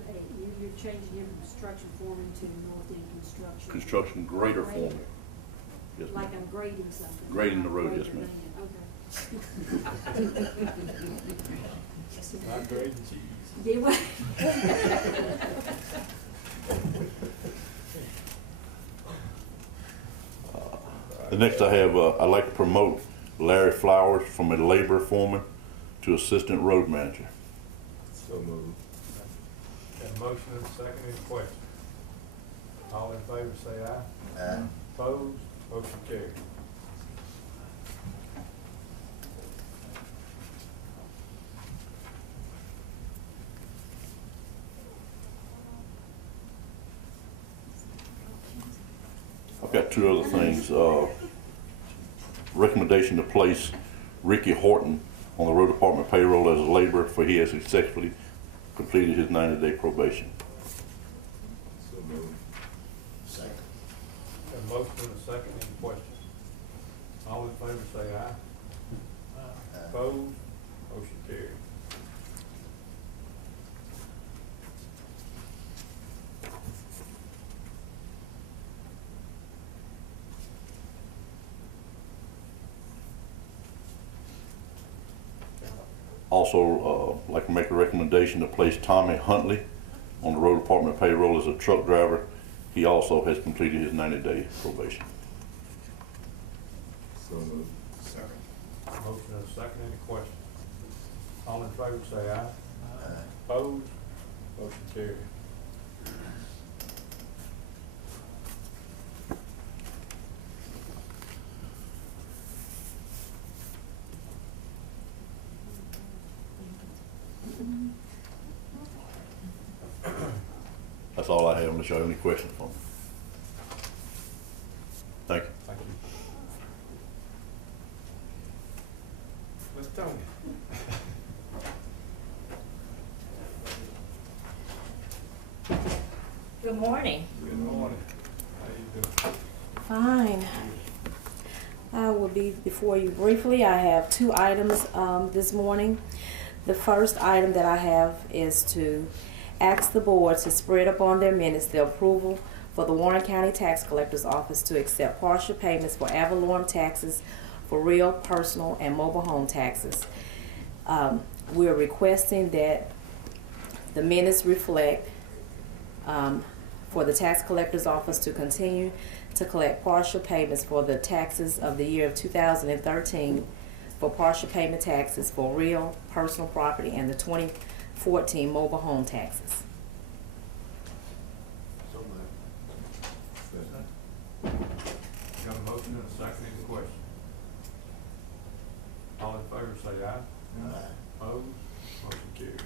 you're changing it from construction foreman to north end construction. Construction grader foreman. Yes, Like ma'am. I'm grading something. Grading the road, yes, Grading ma'am. it, okay. Not grading cheese. Yeah, well. The next I have, I'd like to promote Larry Flowers from a labor foreman to assistant road manager. So moved. Got a motion and a second, any questions? All in favor say aye. Aye. Opposed, motion carried. I've got two other things. Recommendation to place Ricky Horton on the road department payroll as a laborer, for he has successfully completed his 90-day probation. So moved. Second. Got a motion and a second, any questions? All in favor say aye. Opposed, motion carried. Also, like to make a recommendation to place Tommy Huntley on the road department payroll as a truck driver. He also has completed his 90-day probation. So moved. Second. Motion and a second, any questions? All in favor say aye. Aye. Opposed, motion carried. That's all I have, unless you have any questions for me. Thank you. Thank you. Ms. Tony. Good morning. Good morning. How you doing? Fine. I will be before you briefly. I have two items this morning. The first item that I have is to ask the board to spread upon their minutes the approval for the Warren County Tax Collector's Office to accept partial payments for ad valorem taxes for real, personal, and mobile home taxes. We're requesting that the minutes reflect for the Tax Collector's Office to continue to collect partial payments for the taxes of the year of 2013 for partial payment taxes for real, personal property, and the 2014 mobile home taxes. So moved. Got a motion and a second, any questions? All in favor say aye. Aye. Opposed, motion carried.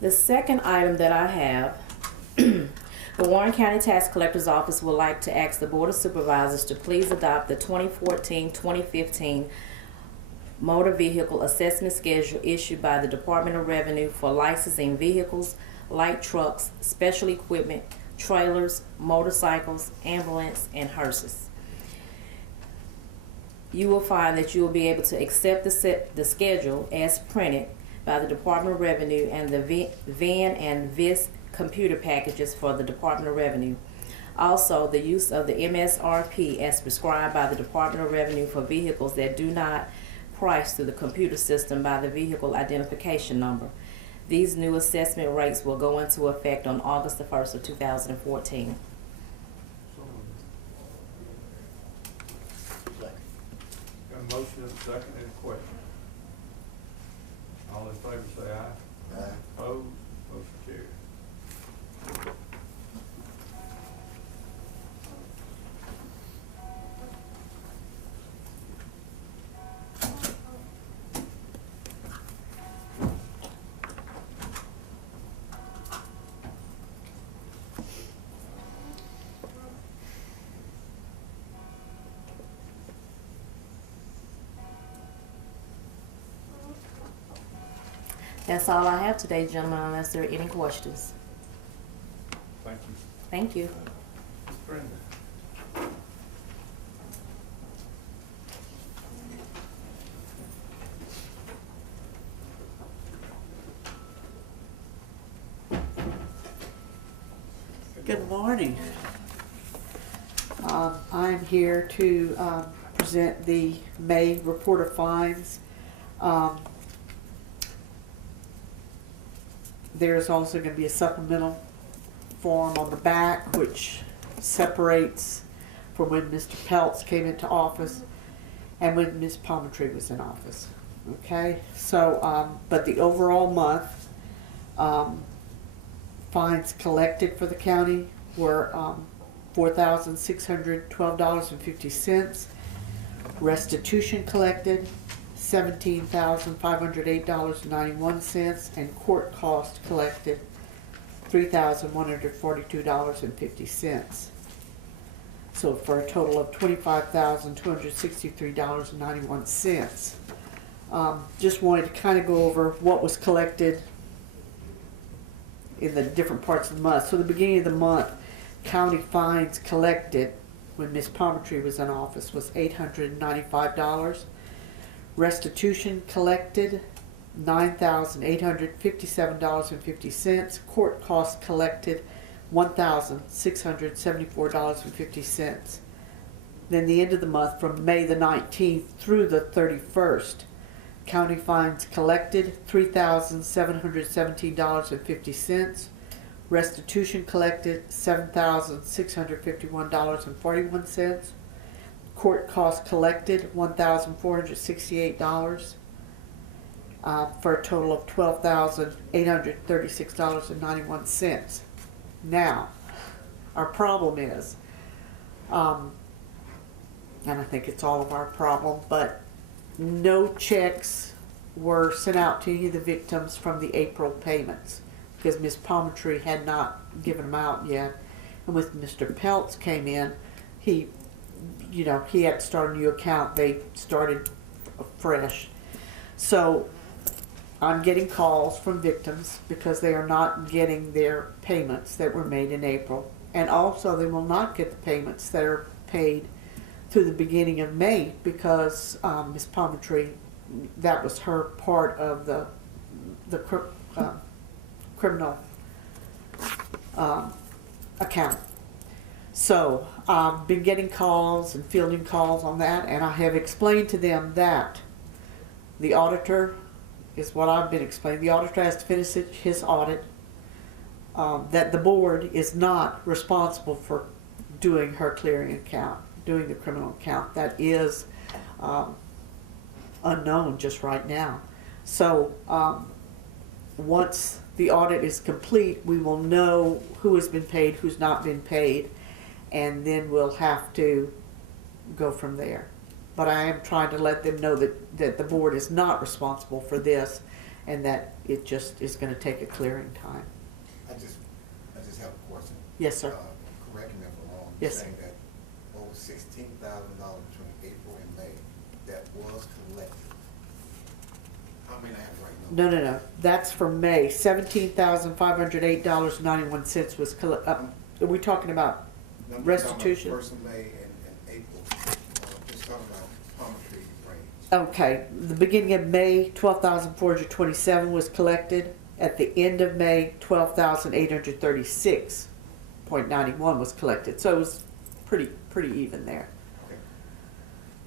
The second item that I have, the Warren County Tax Collector's Office would like to ask the Board of Supervisors to please adopt the 2014-2015 motor vehicle assessment schedule issued by the Department of Revenue for licensing vehicles, light trucks, special equipment, trailers, motorcycles, ambulance, and hearses. You will find that you will be able to accept the schedule as printed by the Department of Revenue and the VIN and VIS computer packages for the Department of Revenue. Also, the use of the MSRP as prescribed by the Department of Revenue for vehicles that do not price through the computer system by the vehicle identification number. These new assessment rates will go into effect on August the 1st of 2014. So moved. Second. Got a motion and a second, any questions? All in favor say aye. Aye. Opposed, motion carried. That's all I have today, gentlemen, unless there are any questions. Thank you. Thank you. Ms. Brenda. Good morning. I'm here to present the May report of fines. There's also going to be a supplemental form on the back which separates from when Mr. Peltz came into office and when Ms. Palmertree was in office. Okay, so but the overall month fines collected for the county were $4,612.50. Restitution collected $17,508.91, and court cost collected $3,142.50. So for a total of $25,263.91. Just wanted to kind of go over what was collected in the different parts of the month. So the beginning of the month, county fines collected when Ms. Palmertree was in office was $895. Restitution collected $9,857.50. Court costs collected $1,674.50. Then the end of the month, from May the 19th through the 31st, county fines collected $3,717.50. Restitution collected $7,651.41. Court costs collected $1,468 for a total of $12,836.91. Now, our problem is, and I think it's all of our problem, but no checks were sent out to any of the victims from the April payments because Ms. Palmertree had not given them out yet. And with Mr. Peltz came in, he had to start a new account. They started fresh. So I'm getting calls from victims because they are not getting their payments that were made in April. And also they will not get the payments that are paid through the beginning of May because Ms. Palmertree, that was her part of the criminal account. So I've been getting calls and fielding calls on that, and I have explained to them that the auditor is what I've been explaining. The auditor has to finish his audit, that the board is not responsible for doing her clearing account, doing the criminal account. That is unknown just right now. So once the audit is complete, we will know who has been paid, who's not been paid, and then we'll have to go from there. But I am trying to let them know that the board is not responsible for this and that it just is going to take a clearing time. I just have a question. Yes, sir. Correct me if I'm wrong. Yes, You're saying that over $16,000 between April and May that was collected. How many I have right now? No. That's for May. $17,508.91 was collected. Are we talking about restitution? First of May and April. Just talking about Palmertree range. Okay. The beginning of May, $12,427 was collected. At the end of May, $12,836.91 was collected. So it was pretty even there. Okay.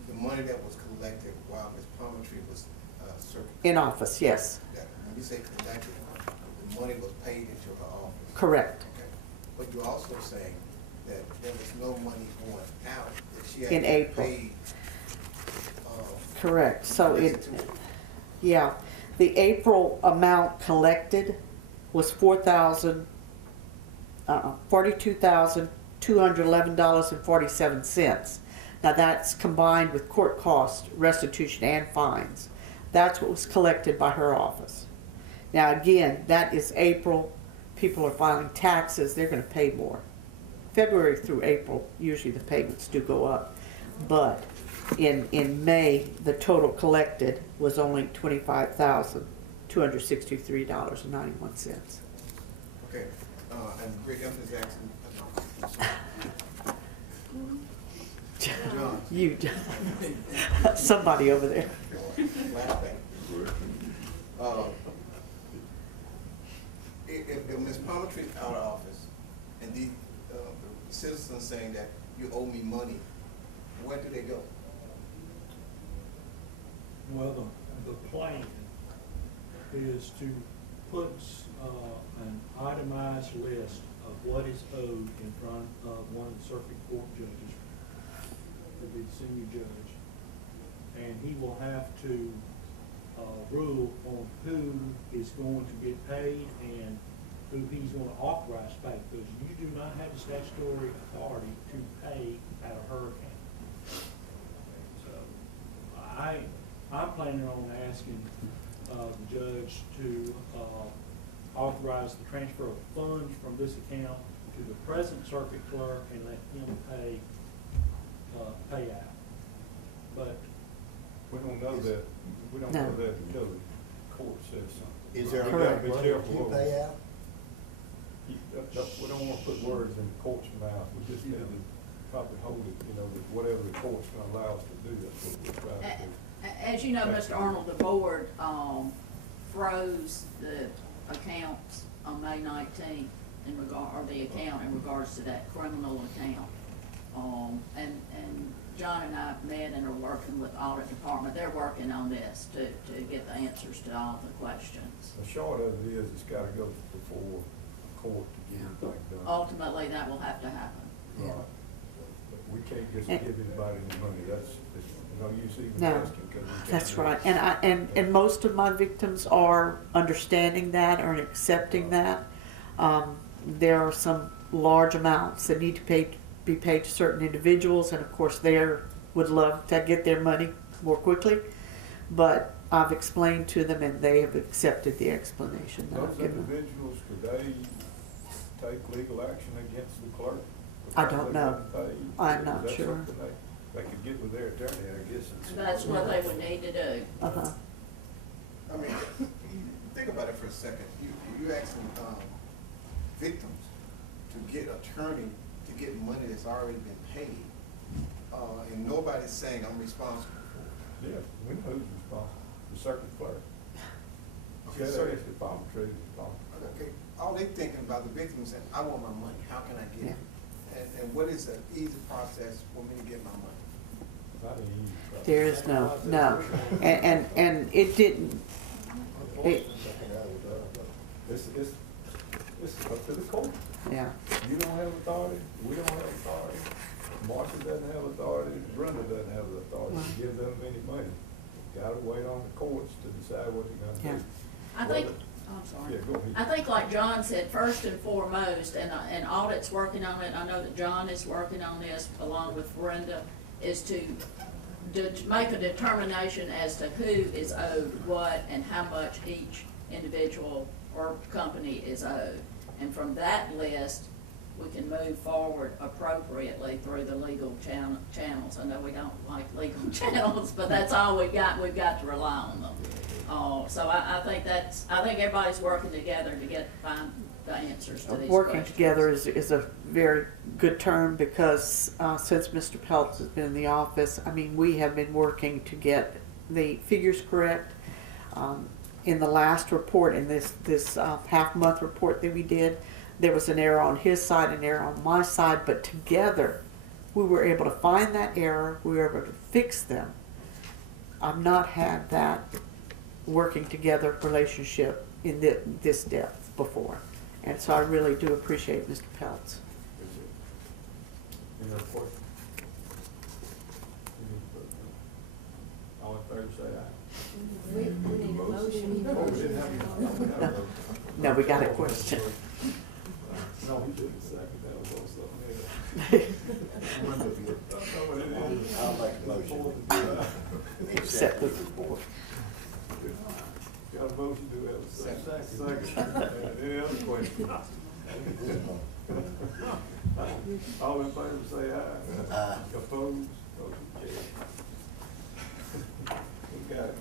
The money that was collected while Ms. Palmertree was In office, yes. When you say collected, the money was paid into her office. Correct. Okay. But you're also saying that there was no money going out that she had In April. paid. Correct. So the April amount collected was $42,211.47. Now that's combined with court costs, restitution, and fines. That's what was collected by her office. Now again, that is April. People are filing taxes. They're going to pay more. February through April, usually the payments do go up. But in May, the total collected was only $25,263.91. Okay. And Rick, I'm just asking. John. You, somebody over there. If Ms. Palmertree's out of office and citizens saying that you owe me money, where do they go? Well, the plan is to put an itemized list of what is owed in front of one of the circuit court judges, to be the senior judge, and he will have to rule on who is going to get paid and who he's going to authorize to pay, because you do not have the statutory authority to pay out of her account. So I'm planning on asking the judge to authorize the transfer of funds from this account to the present circuit clerk and let him pay out. But We don't know that, we don't know that until the court says something. Is there We a gotta money be that careful you of- pay out? We don't wanna put words in the court's mouth, we just need to probably hold it, you know, that whatever the court's gonna allow us to do, that's what we're trying to do. As you know, Mr. Arnold, the board, froze the accounts on May 19th in regard, or the account in regards to that criminal account. And John and I met and are working with the audit department. They're working on this to get the answers to all the questions. The short of it is, it's gotta go before court to get anything done. Ultimately, that will have to happen. Right. But we can't just give anybody any money, that's no use even No, asking, 'cause we can't that's do it. right. And most of my victims are understanding that or accepting that. There are some large amounts that need to be paid to certain individuals, and of course they would love to get their money more quickly. But I've explained to them, and they have accepted the explanation that I've Those given them. individuals, could they take legal action against the clerk? I don't because they know. haven't paid? I'm not Is that sure. something they could get with their attorney, I guess. That's what they would need to do. Uh-huh. I mean, think about it for a second. You asking victims to get attorney to get money that's already been paid, and nobody's saying I'm responsible for it. Yeah, we know who's responsible, the circuit clerk. Okay, Instead so- of the palm tree, the palm. Okay, all they thinking about, the victims saying, I want my money, how can I get it? And what is the easy process for me to get my money? Not an easy process. There is no. And it didn't, It's up to the court. yeah. You don't have authority, we don't have authority, Martha doesn't have authority, Brenda doesn't have the authority to give them any money. Gotta wait on the courts to decide what they're gonna do. I think, I'm sorry. Yeah, go ahead. I think like John said, first and foremost, and audit's working on it, I know that John is working on this along with Brenda, is to make a determination as to who is owed what and how much each individual or company is owed. And from that list, we can move forward appropriately through the legal channels. I know we don't like legal channels, but that's all we've got to rely on them. So I think everybody's working together to find the answers to these Working questions. together is a very good term, because since Mr. Peltz has been in the office, I mean, we have been working to get the figures correct. In the last report, in this half-month report that we did, there was an error on his side, an error on my side, but together we were able to find that error, we were able to fix them. I've not had that working together relationship in this depth before. And so I really do appreciate Mr. Peltz. Any other questions? All in favor, say aye. We need a motion. Oh, we didn't have a- No, we got a question. No, he didn't second, that was on something else. I'll make a motion. Accept the report. Got a motion, do we have a second? Second. Any other questions? All in favor, say aye. Aye. Opposed? Motion carried. We got it.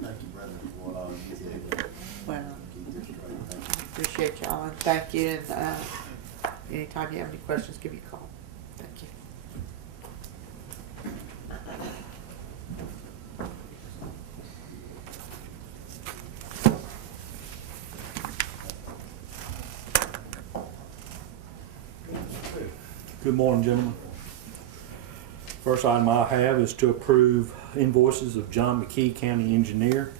Thank you, Brenda, for what you did. Well, Keep this straight. Thank you. appreciate y'all, and thank you. And anytime you have any questions, give me a call. Thank you. Good morning, gentlemen. First item I have is to approve invoices of John McKee, County Engineer.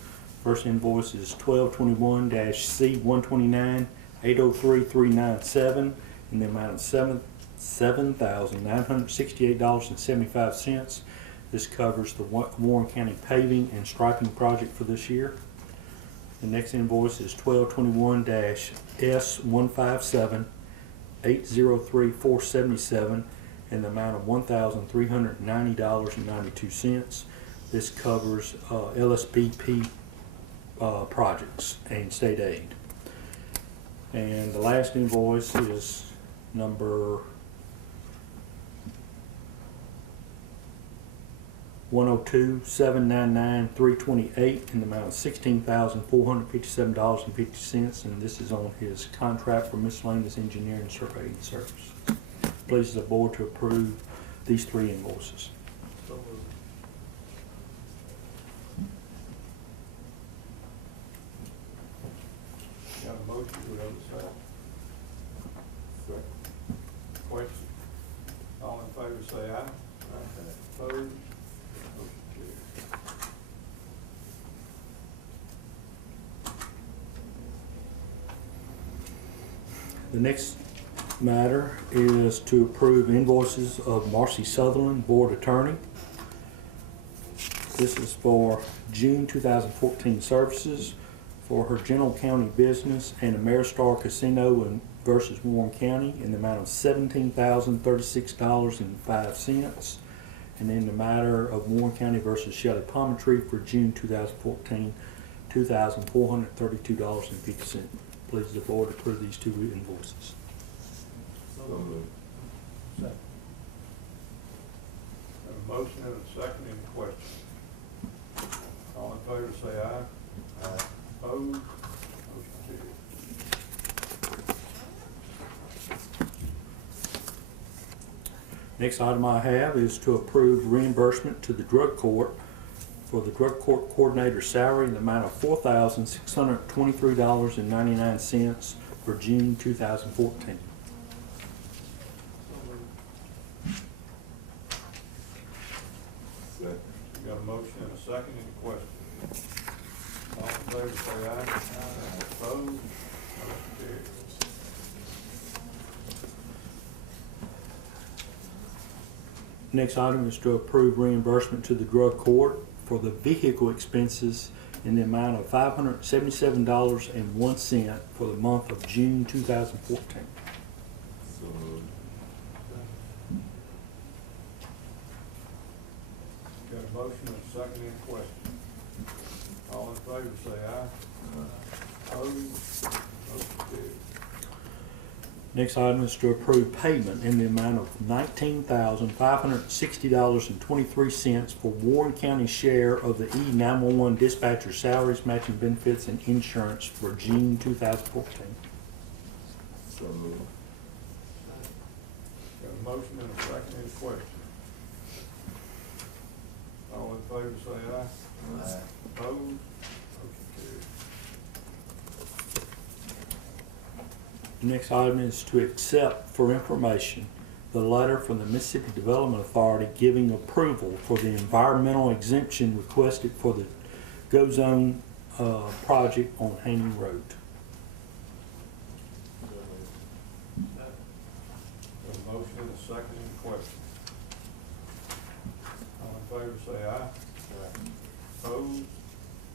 First invoice is 1221-C129, 803397 in the amount of $7,968.75. This covers the Warren County paving and striping project for this year. The next invoice is 1221-S157, 803477 in the amount of $1,390.92. This covers LSBP projects and state aid. And the last invoice is number 102-799-328 in the amount of $16,457.50, and this is on his contract for miscellaneous engineering surveying service. Please the board to approve these three invoices. So moved. Got a motion, do we have a second? Question? All in favor say aye. Opposed? Motion carries. The next matter is to approve invoices of Marcy Sutherland, Board Attorney. This is for June 2014 services for her general county business and Ameristar Casino versus Warren County in the amount of $17,036.05. And in the matter of Warren County versus Shelley Palmetry for June 2014, $2,432.50. Please the board approve these two invoices. So moved. Second. Have a motion and a second, any questions? All in favor say aye. Aye. Opposed? Motion carries. Next item I have is to approve reimbursement to the drug court for the drug court coordinator salary in the amount of $4,623.99 for June 2014. Second. We got a motion and a second, any questions? All in favor say aye. Opposed? Motion carries. Next item is to approve reimbursement to the drug court for the vehicle expenses in the amount of $577.01 for the month of June 2014. So moved. Got a motion and a second, any questions? All in favor say aye. Opposed? Motion carries. Next item is to approve payment in the amount of $19,560.23 for Warren County share of the E911 dispatcher salaries, matching benefits, and insurance for June 2014. So moved. Got a motion and a second, any questions? All in favor say aye. Aye. Opposed? Motion carries. Next item is to accept for information the letter from the Mississippi Development Authority giving approval for the environmental exemption requested for the Go Zone project on Haney Road. Got a motion and a second, any questions? All in favor say aye. Opposed?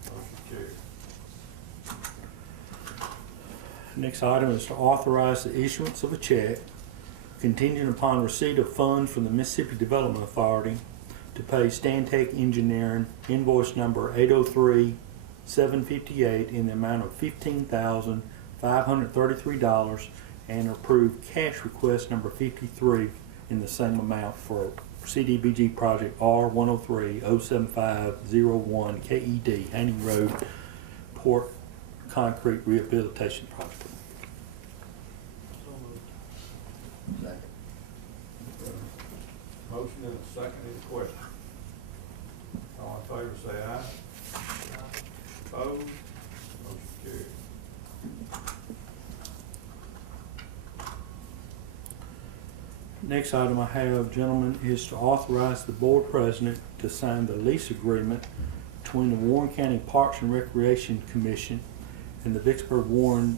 Motion carries. Next item is to authorize the issuance of a check contingent upon receipt of funds from the Mississippi Development Authority to pay Stantec Engineering invoice number 803-758 in the amount of $15,533 and approve cash request number 53 in the same amount for CDBG project R103-07501 KED Haney Road Port Concrete Rehabilitation Project. Second. Motion and a second, any questions? All in favor say aye. Opposed? Motion carries. Next item I have, gentlemen, is to authorize the board president to sign the lease agreement between the Warren County Parks and Recreation Commission and the Vicksburg Warren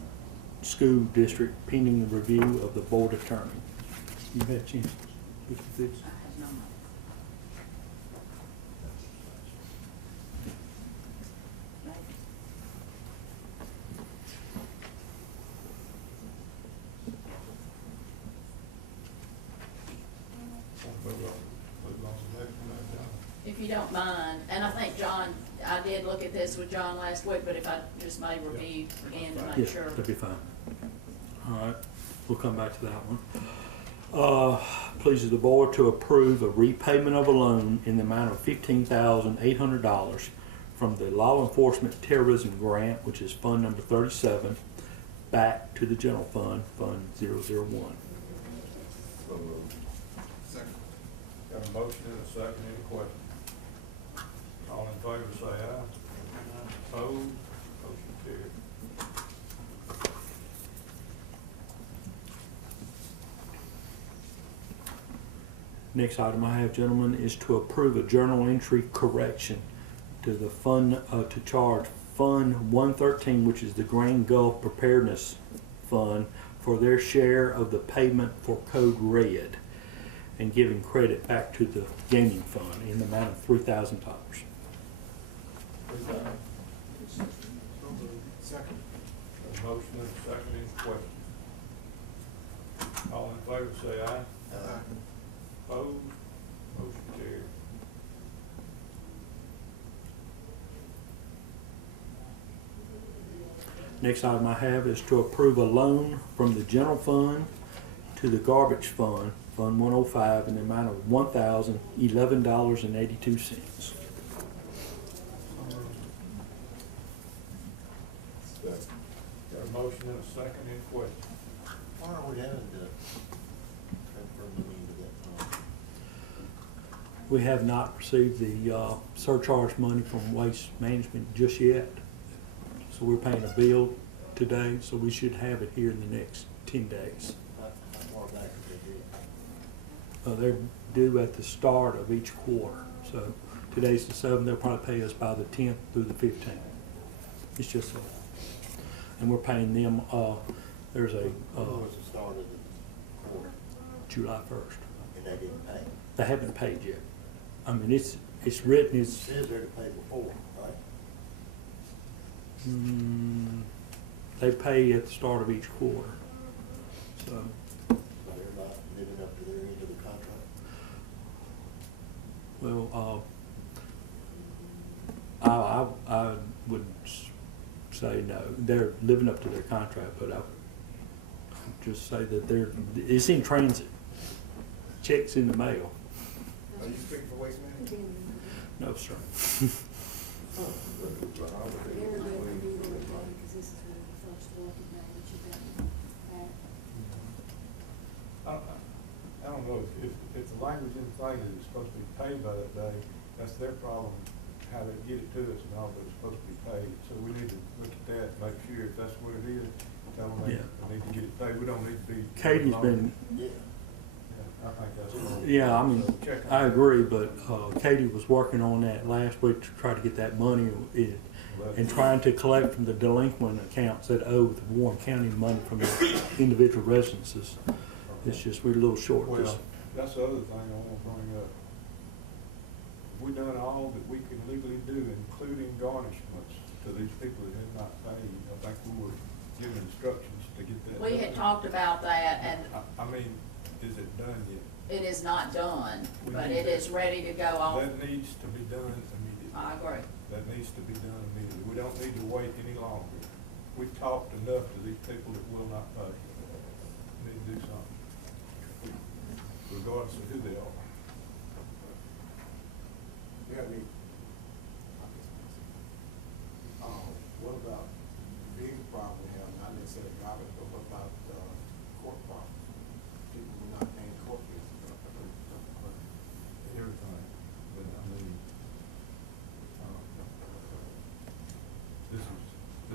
School District pending the review of the board attorney. You had a chance to look at this? If you don't mind, and I think John, I did look at this with John last week, but if I just may review again to Yeah, make sure. that'd be fine. All right, we'll come back to that one. Pleases the board to approve a repayment of a loan in the amount of $15,800 from the Law Enforcement Terrorism Grant, which is Fund Number 37, back to the General Fund, Fund 001. So moved. Second. Got a motion and a second, any questions? All in favor say aye. Opposed? Motion carried. Next item I have, gentlemen, is to approve a journal entry correction to the fund, to charge Fund 113, which is the Grand Gulf Preparedness Fund, for their share of the payment for Code Red, and giving credit back to the gaming fund in the amount of $3,000. Second. Got a motion and a second, any questions? All in favor say aye. Opposed? Motion carried. Next item I have is to approve a loan from the general fund to the garbage fund, Fund 105, in the amount of $1,011.82. Got a motion and a second, any questions? Why are we having to transfer money into that fund? We have not received the surcharge money from Waste Management just yet. So we're paying a bill today, so we should have it here in the next 10 days. How far back did they do? They're due at the start of each quarter. So today's the 7th, they'll probably pay us by the 10th through the 15th. It's just so. And we're paying them, there's a, When was the start of the quarter? July 1st. And they didn't pay? They haven't paid yet. I mean, it's written, It it's, says they're to pay before, right? they pay at the start of each quarter. So, So they're not living up to their end of the contract? well, I would say no. They're living up to their contract, but I would just say that it's in transit. Checks in the mail. Are you speaking for Waste Management? No, sir. Because this is really the first working day that you've got back. I don't know, if the language in the thing is it's supposed to be paid by that day, that's their problem, how they get it to us and all, but it's supposed to be paid. So we need to look at that, make sure if that's what it is, tell them they need to get it paid. We don't need to be. Katie's been, Yeah. I think that's what. yeah, I mean, So check on I that. agree, but Katie was working on that last week to try to get that money in, and trying to collect from the delinquent accounts that owe the Warren County money from the individual residences. It's just, we're a little short. Well, that's the other thing I want to bring up. We done all that we can legally do, including garnishments to these people that have not paid. I think we were given instructions to get that. We had done. talked about that, and I mean, is it done yet? it is not done, We but need it is ready to go off. That needs to be done immediately. I agree. That needs to be done immediately. We don't need to wait any longer. We've talked enough to these people that will not pay. We need to do something, regardless of who they are. Yeah, I mean, what about the big problem we have, not necessarily garbage, but what about, court problems? People who are not paying court fees. Everything, but I mean, this is a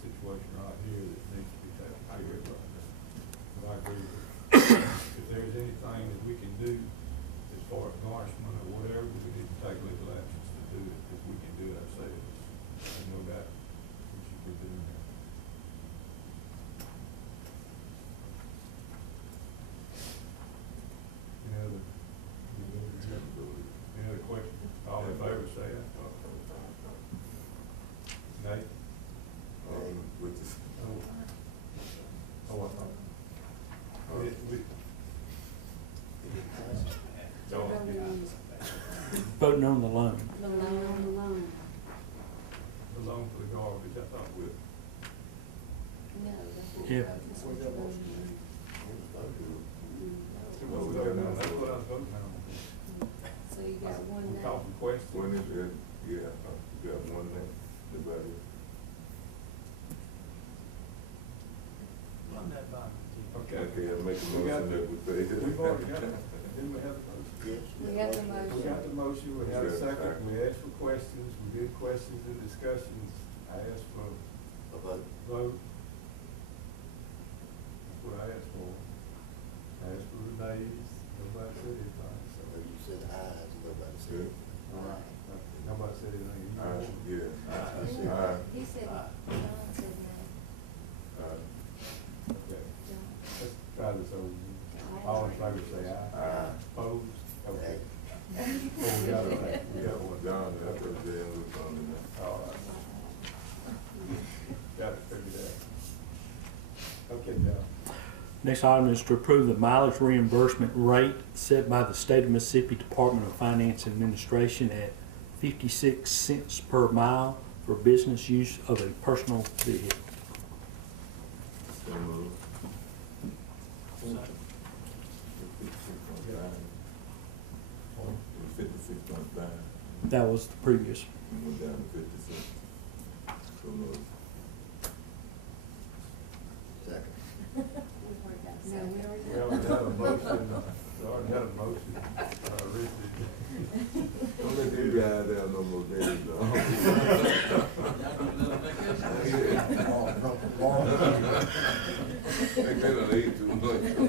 situation right here that needs to be taken care of. But I agree with you. If there's anything do as far as garnishment or whatever, we need to take legal actions to do it, if we can do it ourselves. There's no doubt we should be doing that. Any other questions? All in favor, say aye. Nay? With this, Oh, I thought. Voting on the loan. The loan. The loan for the garbage, I thought we. No, that's not. Yeah. That's what you're voting on. Well, we don't know, that's what I was voting on. So you got one We now. call for questions. when is it, yeah, you got one there, anybody? Run that by me. Okay. Okay, I make a We got motion that we pay it. We've already got it. Didn't we have the motion? Yes. We got the We motion. got the motion, we had a Okay. second, we asked for questions, we did questions and discussions, I asked for A vote. vote. That's what I asked for. I asked for the nays, nobody said anything, so. So you said ayes, nobody said. Good. All right. Nobody said anything. You Aye, voted. yeah. Aye. He said, John said no. Okay, John. let's try this over. All in favor, say aye. Aye. Opposed? Okay. Aye. Oh, we got it, we got one. John, that's what they was on there. All right. Got it figured out. Okay, John. Next item is to approve the mileage reimbursement rate set by the State of Mississippi Department of Finance Administration at 56 cents per mile for business use of a personal vehicle. So moved. It was 56.5, That was the previous. went down to 56. So moved. Second. No, we already. We already had a motion, we already had a motion, Richard. Don't let these guys have no more days, though. They don't eat too much. Who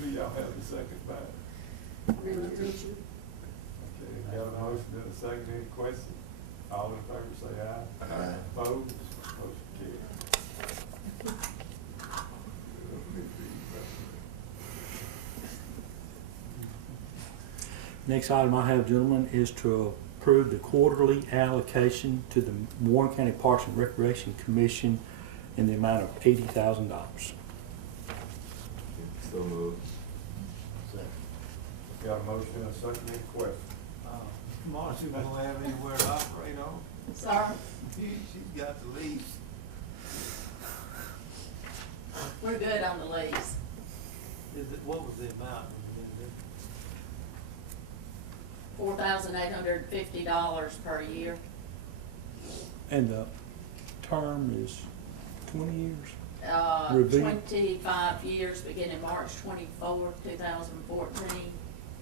do y'all have the second by? Richard. Okay, got a motion and a second, any questions? All in favor, say aye. Aye. Opposed? Motion carried. Next item I have, gentlemen, is to approve the quarterly allocation to the Warren County Parks and Recreation Commission in the amount of $80,000. So moved. Second. Got a motion and a second, any questions? Marcy don't have anywhere to operate on. Sir, She's got the lease. we're good on the lease. What was the amount? $4,850 per year. And the term is 20 years? Review. 25 years, beginning March 24th, 2014,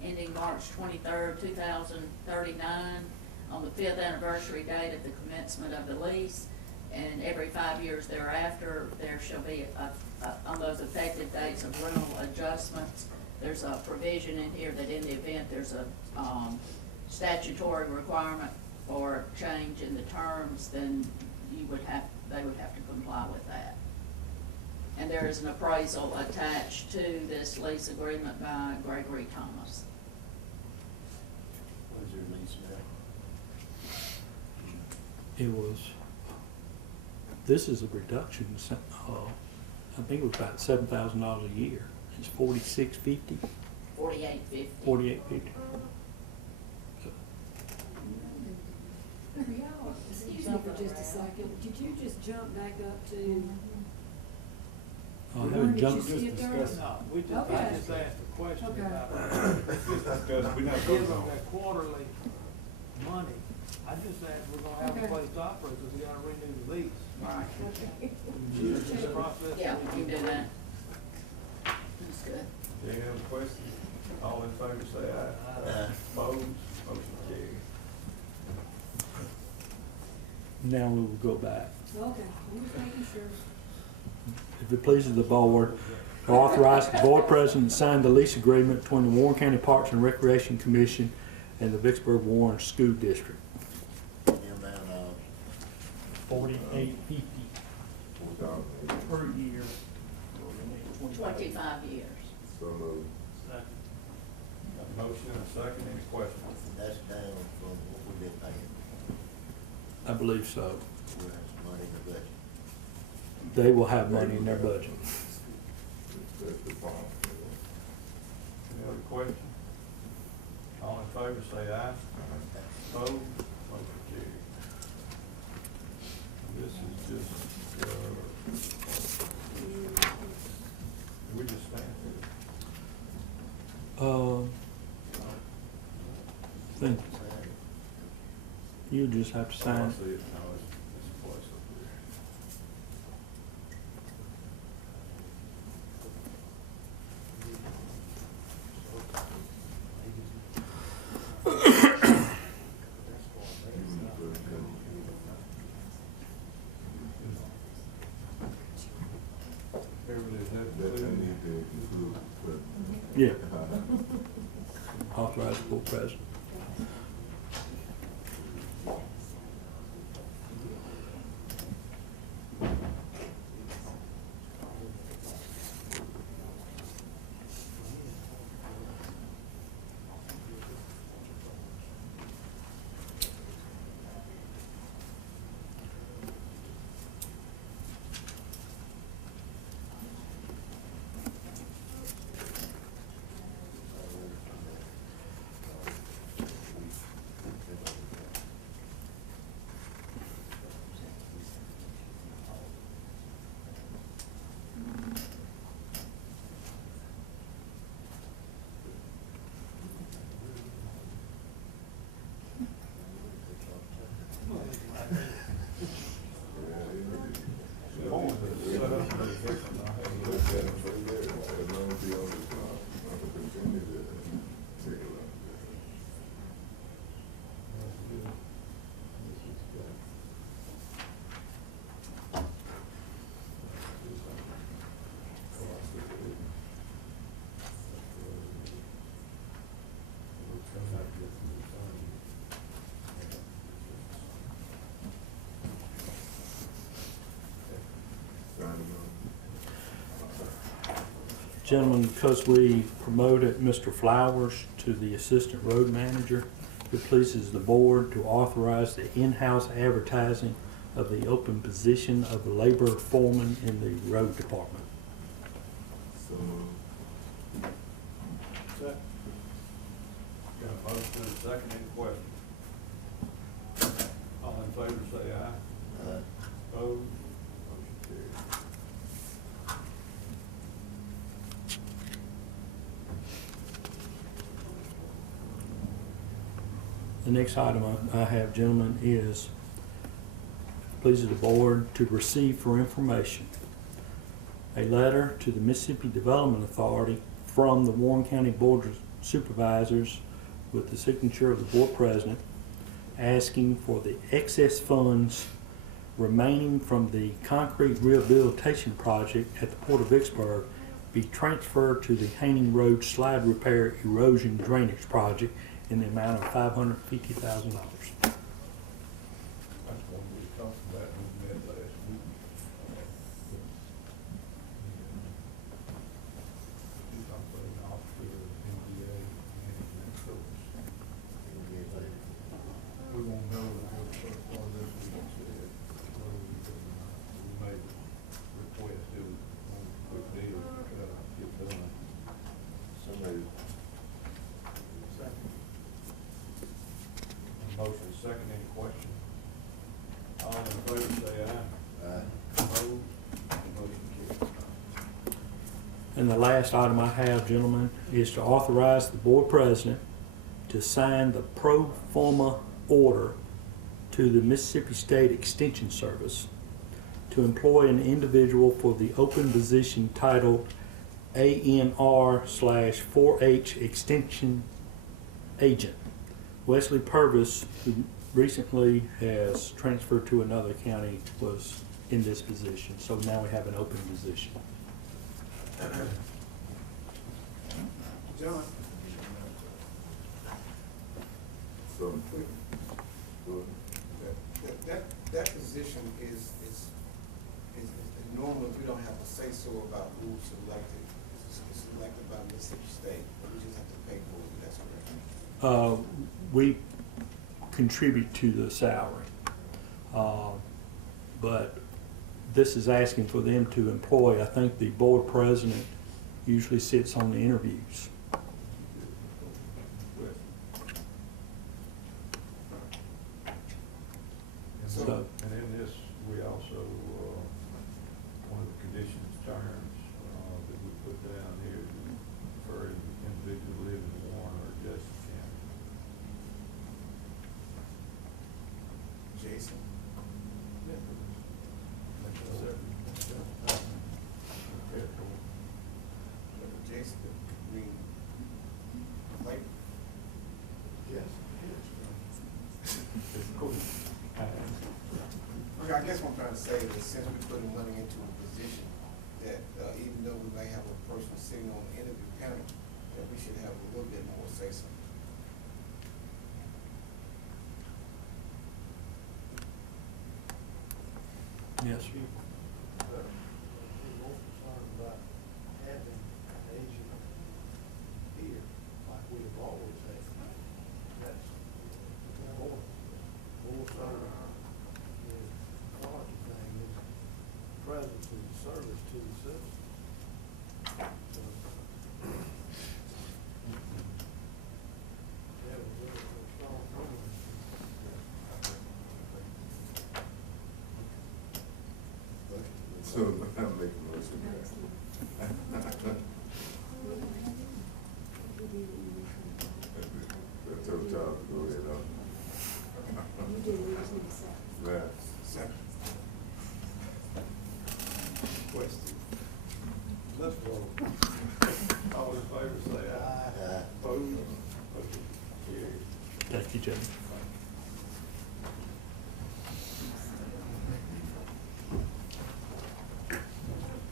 ending March 23rd, 2039, on the 5th anniversary date of the commencement of the lease. And every 5 years thereafter, there shall be, on those effective dates, of rental adjustments. There's a provision in here that in the event there's a statutory requirement for change in the terms, then they would have to comply with that. And there is an appraisal attached to this lease agreement by Gregory Thomas. What is your lease now? It was, this is a reduction, I think it was about $7,000 a year. It's $46.50, $48.50. $48.50. Excuse me for just a second. Did you just jump back up to? There Did was you junk, skip there? No, I Okay. just asked a question Okay. about Discuss, we not give voting them on it. that quarterly money. I just asked, we're gonna have a Okay. place to operate, because we gotta renew the lease. Right. Okay. It's a process. Yeah, we can do that. That's good. Any other questions? All in favor, say aye. Aye. Opposed? Motion carried. now we will go back. Okay, I'm just making sure. If it pleases the board, to authorize the board president to sign the lease agreement between the Warren County Parks and Recreation Commission and the Vicksburg Warren School District. The amount of $48.50 per year. 25 years. So moved. Got a motion and a second, any questions? that's down from what we've been paying. I believe so. We'll have some money in the budget. They will have money in their budget. That's the problem. Any other questions? All in favor say aye. Opposed? Motion carried. This is just, we just stand Think you just have to for it. sign. I see it now, it's place up there. Yeah. Authorize the board president. Gentlemen, because we promoted Mr. Flowers to the assistant road manager, it pleases the board to authorize the in-house advertising of the open position of labor foreman in the road department. So moved. Second. Got a motion and a second, any questions? All in favor say aye. Opposed? Motion carried. The next item I have, gentlemen, is pleases the board to receive for information a letter to the Mississippi Development Authority from the Warren County Board of Supervisors with the signature of the board president asking for the excess funds remaining from the concrete rehabilitation project at the Port of Vicksburg be transferred to the Haining Road Slide Repair Erosion Drainage Project in the amount of $550,000. That's one we talked about when we met last week. We talked about an officer of MDA management coach. We won't know until the first part of this week said, whether we made a request, it was one quick deal to try to get done. Somebody, Motion second, any question? All in favor say aye. Opposed? Motion carried. And the last item I have, gentlemen, is to authorize the board president to sign the pro forma order to the Mississippi State Extension Service to employ an individual for the open position titled ANR/4H Extension Agent. Wesley Purvis, who recently has transferred to another county, was in this position, so now we have an open position. John? So, That position is normally, we don't have a say-so about who's selected. It's selected by Mississippi State, but we just have to pay for it, that's correct. We contribute to the salary. But this is asking for them to employ. I think the board president usually sits on the interviews. So, And in this, we also, one of the conditions terms that we put down here for individuals living in Warren or Justice County. Jason? Jason, Green, Mike? Yes. Okay, I guess what I'm trying to say is since we're putting money into a position that even though we may have a person sitting on the interview panel, that we should have a little bit more say-so. yes. We're more concerned about having an agent here, like we have always had. That's more so the quality thing is presence and service to the citizen. So, have a really strong program. so I make a motion. That's your job to go ahead on. Right. Second. Question. Let's vote. All in favor, say aye. Aye. Opposed? Motion carries. Thank you, Judge.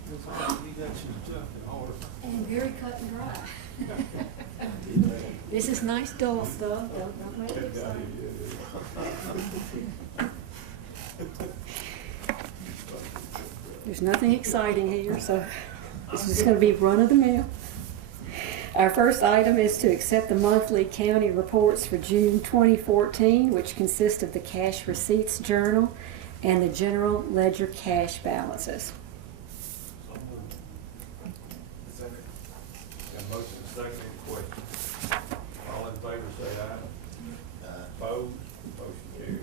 Looks like you got your stuff in order. And very cut and dry. This is nice dull stuff, don't make it exciting. There's nothing exciting here, so this is going to be run of the mill. Our first item is to accept the monthly county reports for June 2014, which consist of the cash receipts journal and the general ledger cash balances. Second. Got a motion and a second, any questions? All in favor, say aye. Opposed? Motion carries.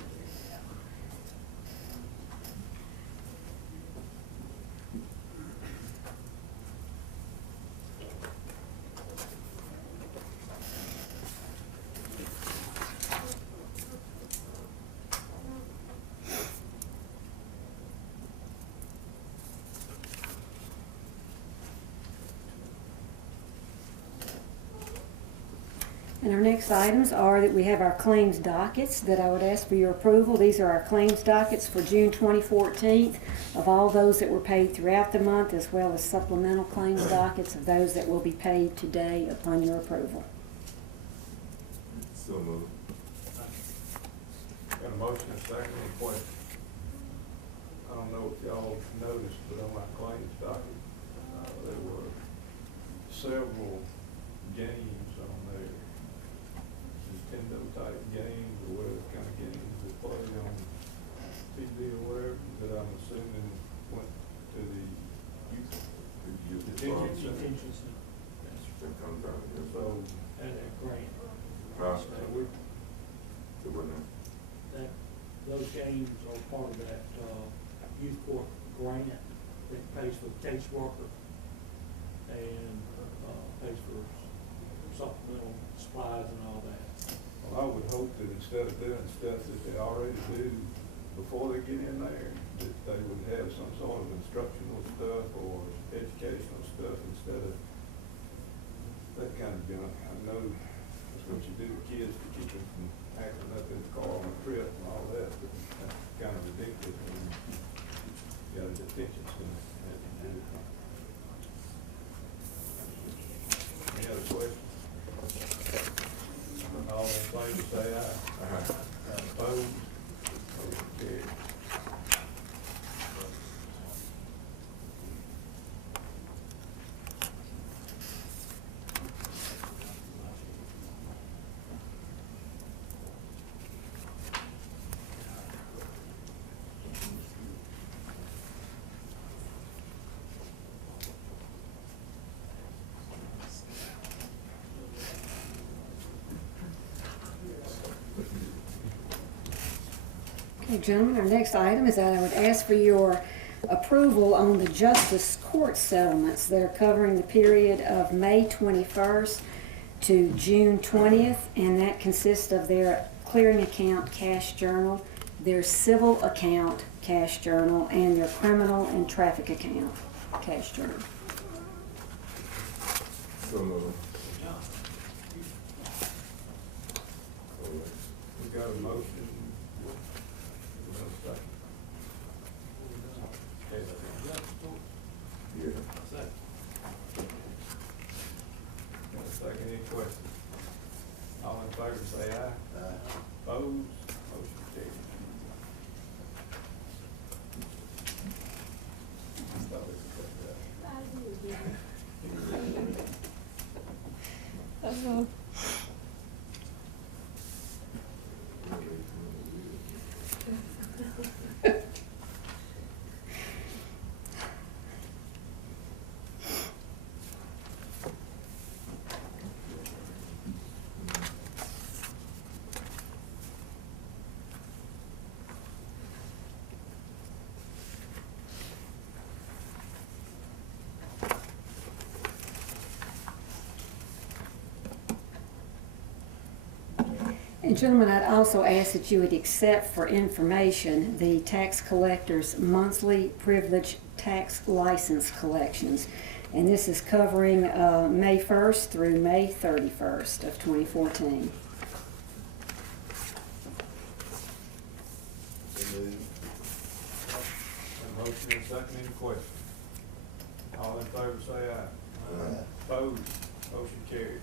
And our next items are that we have our claims dockets that I would ask for your approval. These are our claims dockets for June 2014 of all those that were paid throughout the month, as well as supplemental claims dockets of those that will be paid today upon your approval. So moved. Got a motion and a second, any questions? I don't know if y'all noticed, but on my claims docket, there were several games on there. Nintendo type games or whatever kind of games they play on TV or whatever, that I'm assuming went to the youth detention center. That comes out of here. So, And a grant. Huh? so we, So what now? That, those games are part of that, youth court grant that pays for the caseworker and, pays for supplemental supplies and all that. well, I would hope that instead of doing stuff that they already do before they get in there, that they would have some sort of instructional stuff or educational stuff instead of that kind of junk. I know that's what you do to kids to keep them from acting up in the car on a trip and all that, but that's kind of ridiculous when you got a detention center and have to do it. say aye. Opposed? Motion carried. Okay, gentlemen, our next item is that I would ask for your approval on the justice court settlements that are covering the period of May 21st to June 20th, and that consists of their clearing account cash journal, their civil account cash journal, and their criminal and traffic account cash journal. So moved. We got a motion. No second. Okay, Yeah. got a second, any questions? All in favor say aye. Opposed? Motion carried. Thought we could cut that. And gentlemen, I'd also ask that you would accept for information the tax collector's monthly privilege tax license collections. And this is covering May 1st through May 31st of 2014. A motion and second, any questions? All in favor say aye. Opposed? Motion carried.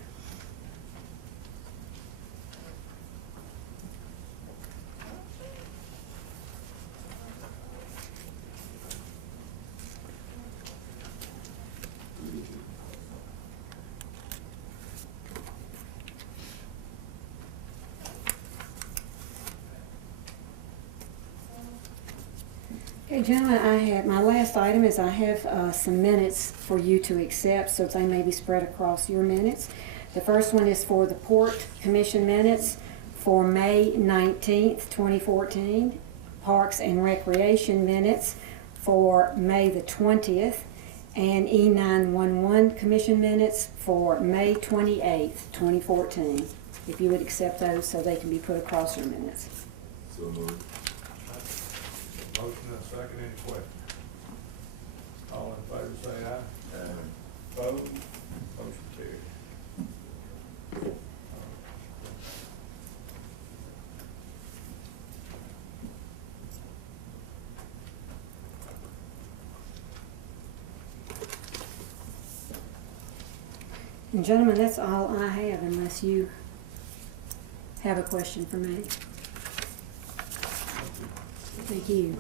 Okay, gentlemen, my last item is I have some minutes for you to accept, so they may be spread across your minutes. The first one is for the Port Commission minutes for May 19th, 2014. Parks and Recreation minutes for May the 20th. And E911 Commission minutes for May 28th, 2014. If you would accept those so they can be put across your minutes. So moved. Motion and second, any questions? All in favor say aye. Opposed? Motion carried. And gentlemen, that's all I have unless you have a question for me. Thank you.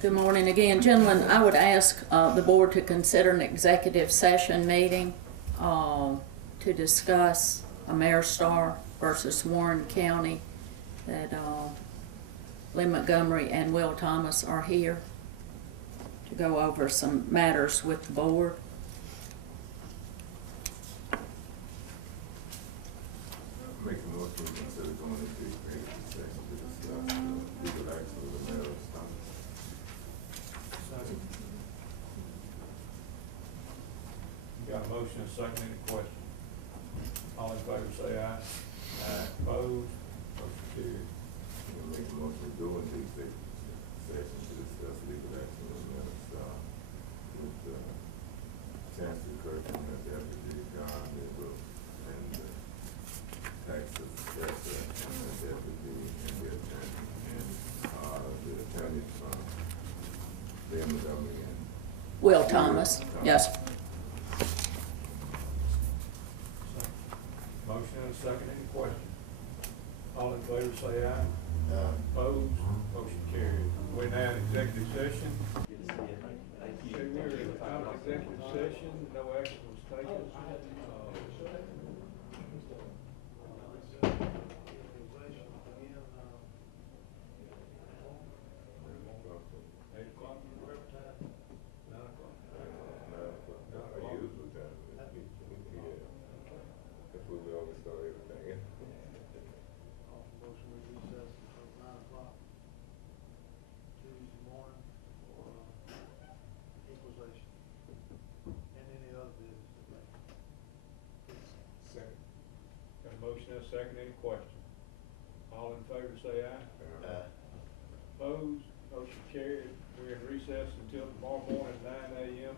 Good morning again. Gentlemen, I would ask the board to consider an executive session meeting to discuss Ameristar versus Warren County, that Lee Montgomery and Will Thomas are here to go over some matters with the board. Make a motion to consider going into executive session to discuss the legal action of the matter of Stockton. Got a motion and second, any questions? All in favor say aye. Opposed? Motion carried. Make a motion to go into executive session to discuss legal action on minutes, with, Chancellor Kirkland and Deputy John Midwell, and, tax assessor and the deputy and the attorney, and, the attorney's firm. Then the government. Will Thomas, yes. Motion and a second, any questions? All in favor say aye. Opposed, motion carried. We're now in executive session. Okay, we're out of executive session, no action was taken. Eight o'clock, you were advertised? 9 o'clock? 9 o'clock. That's where we always start everything. Motion to recess until 9 o'clock Tuesday morning for equalization and any other business that may. Second. Got a motion and a second, any questions? All in favor say aye. Opposed, motion carried. We're in recess until tomorrow morning, 9 a.m.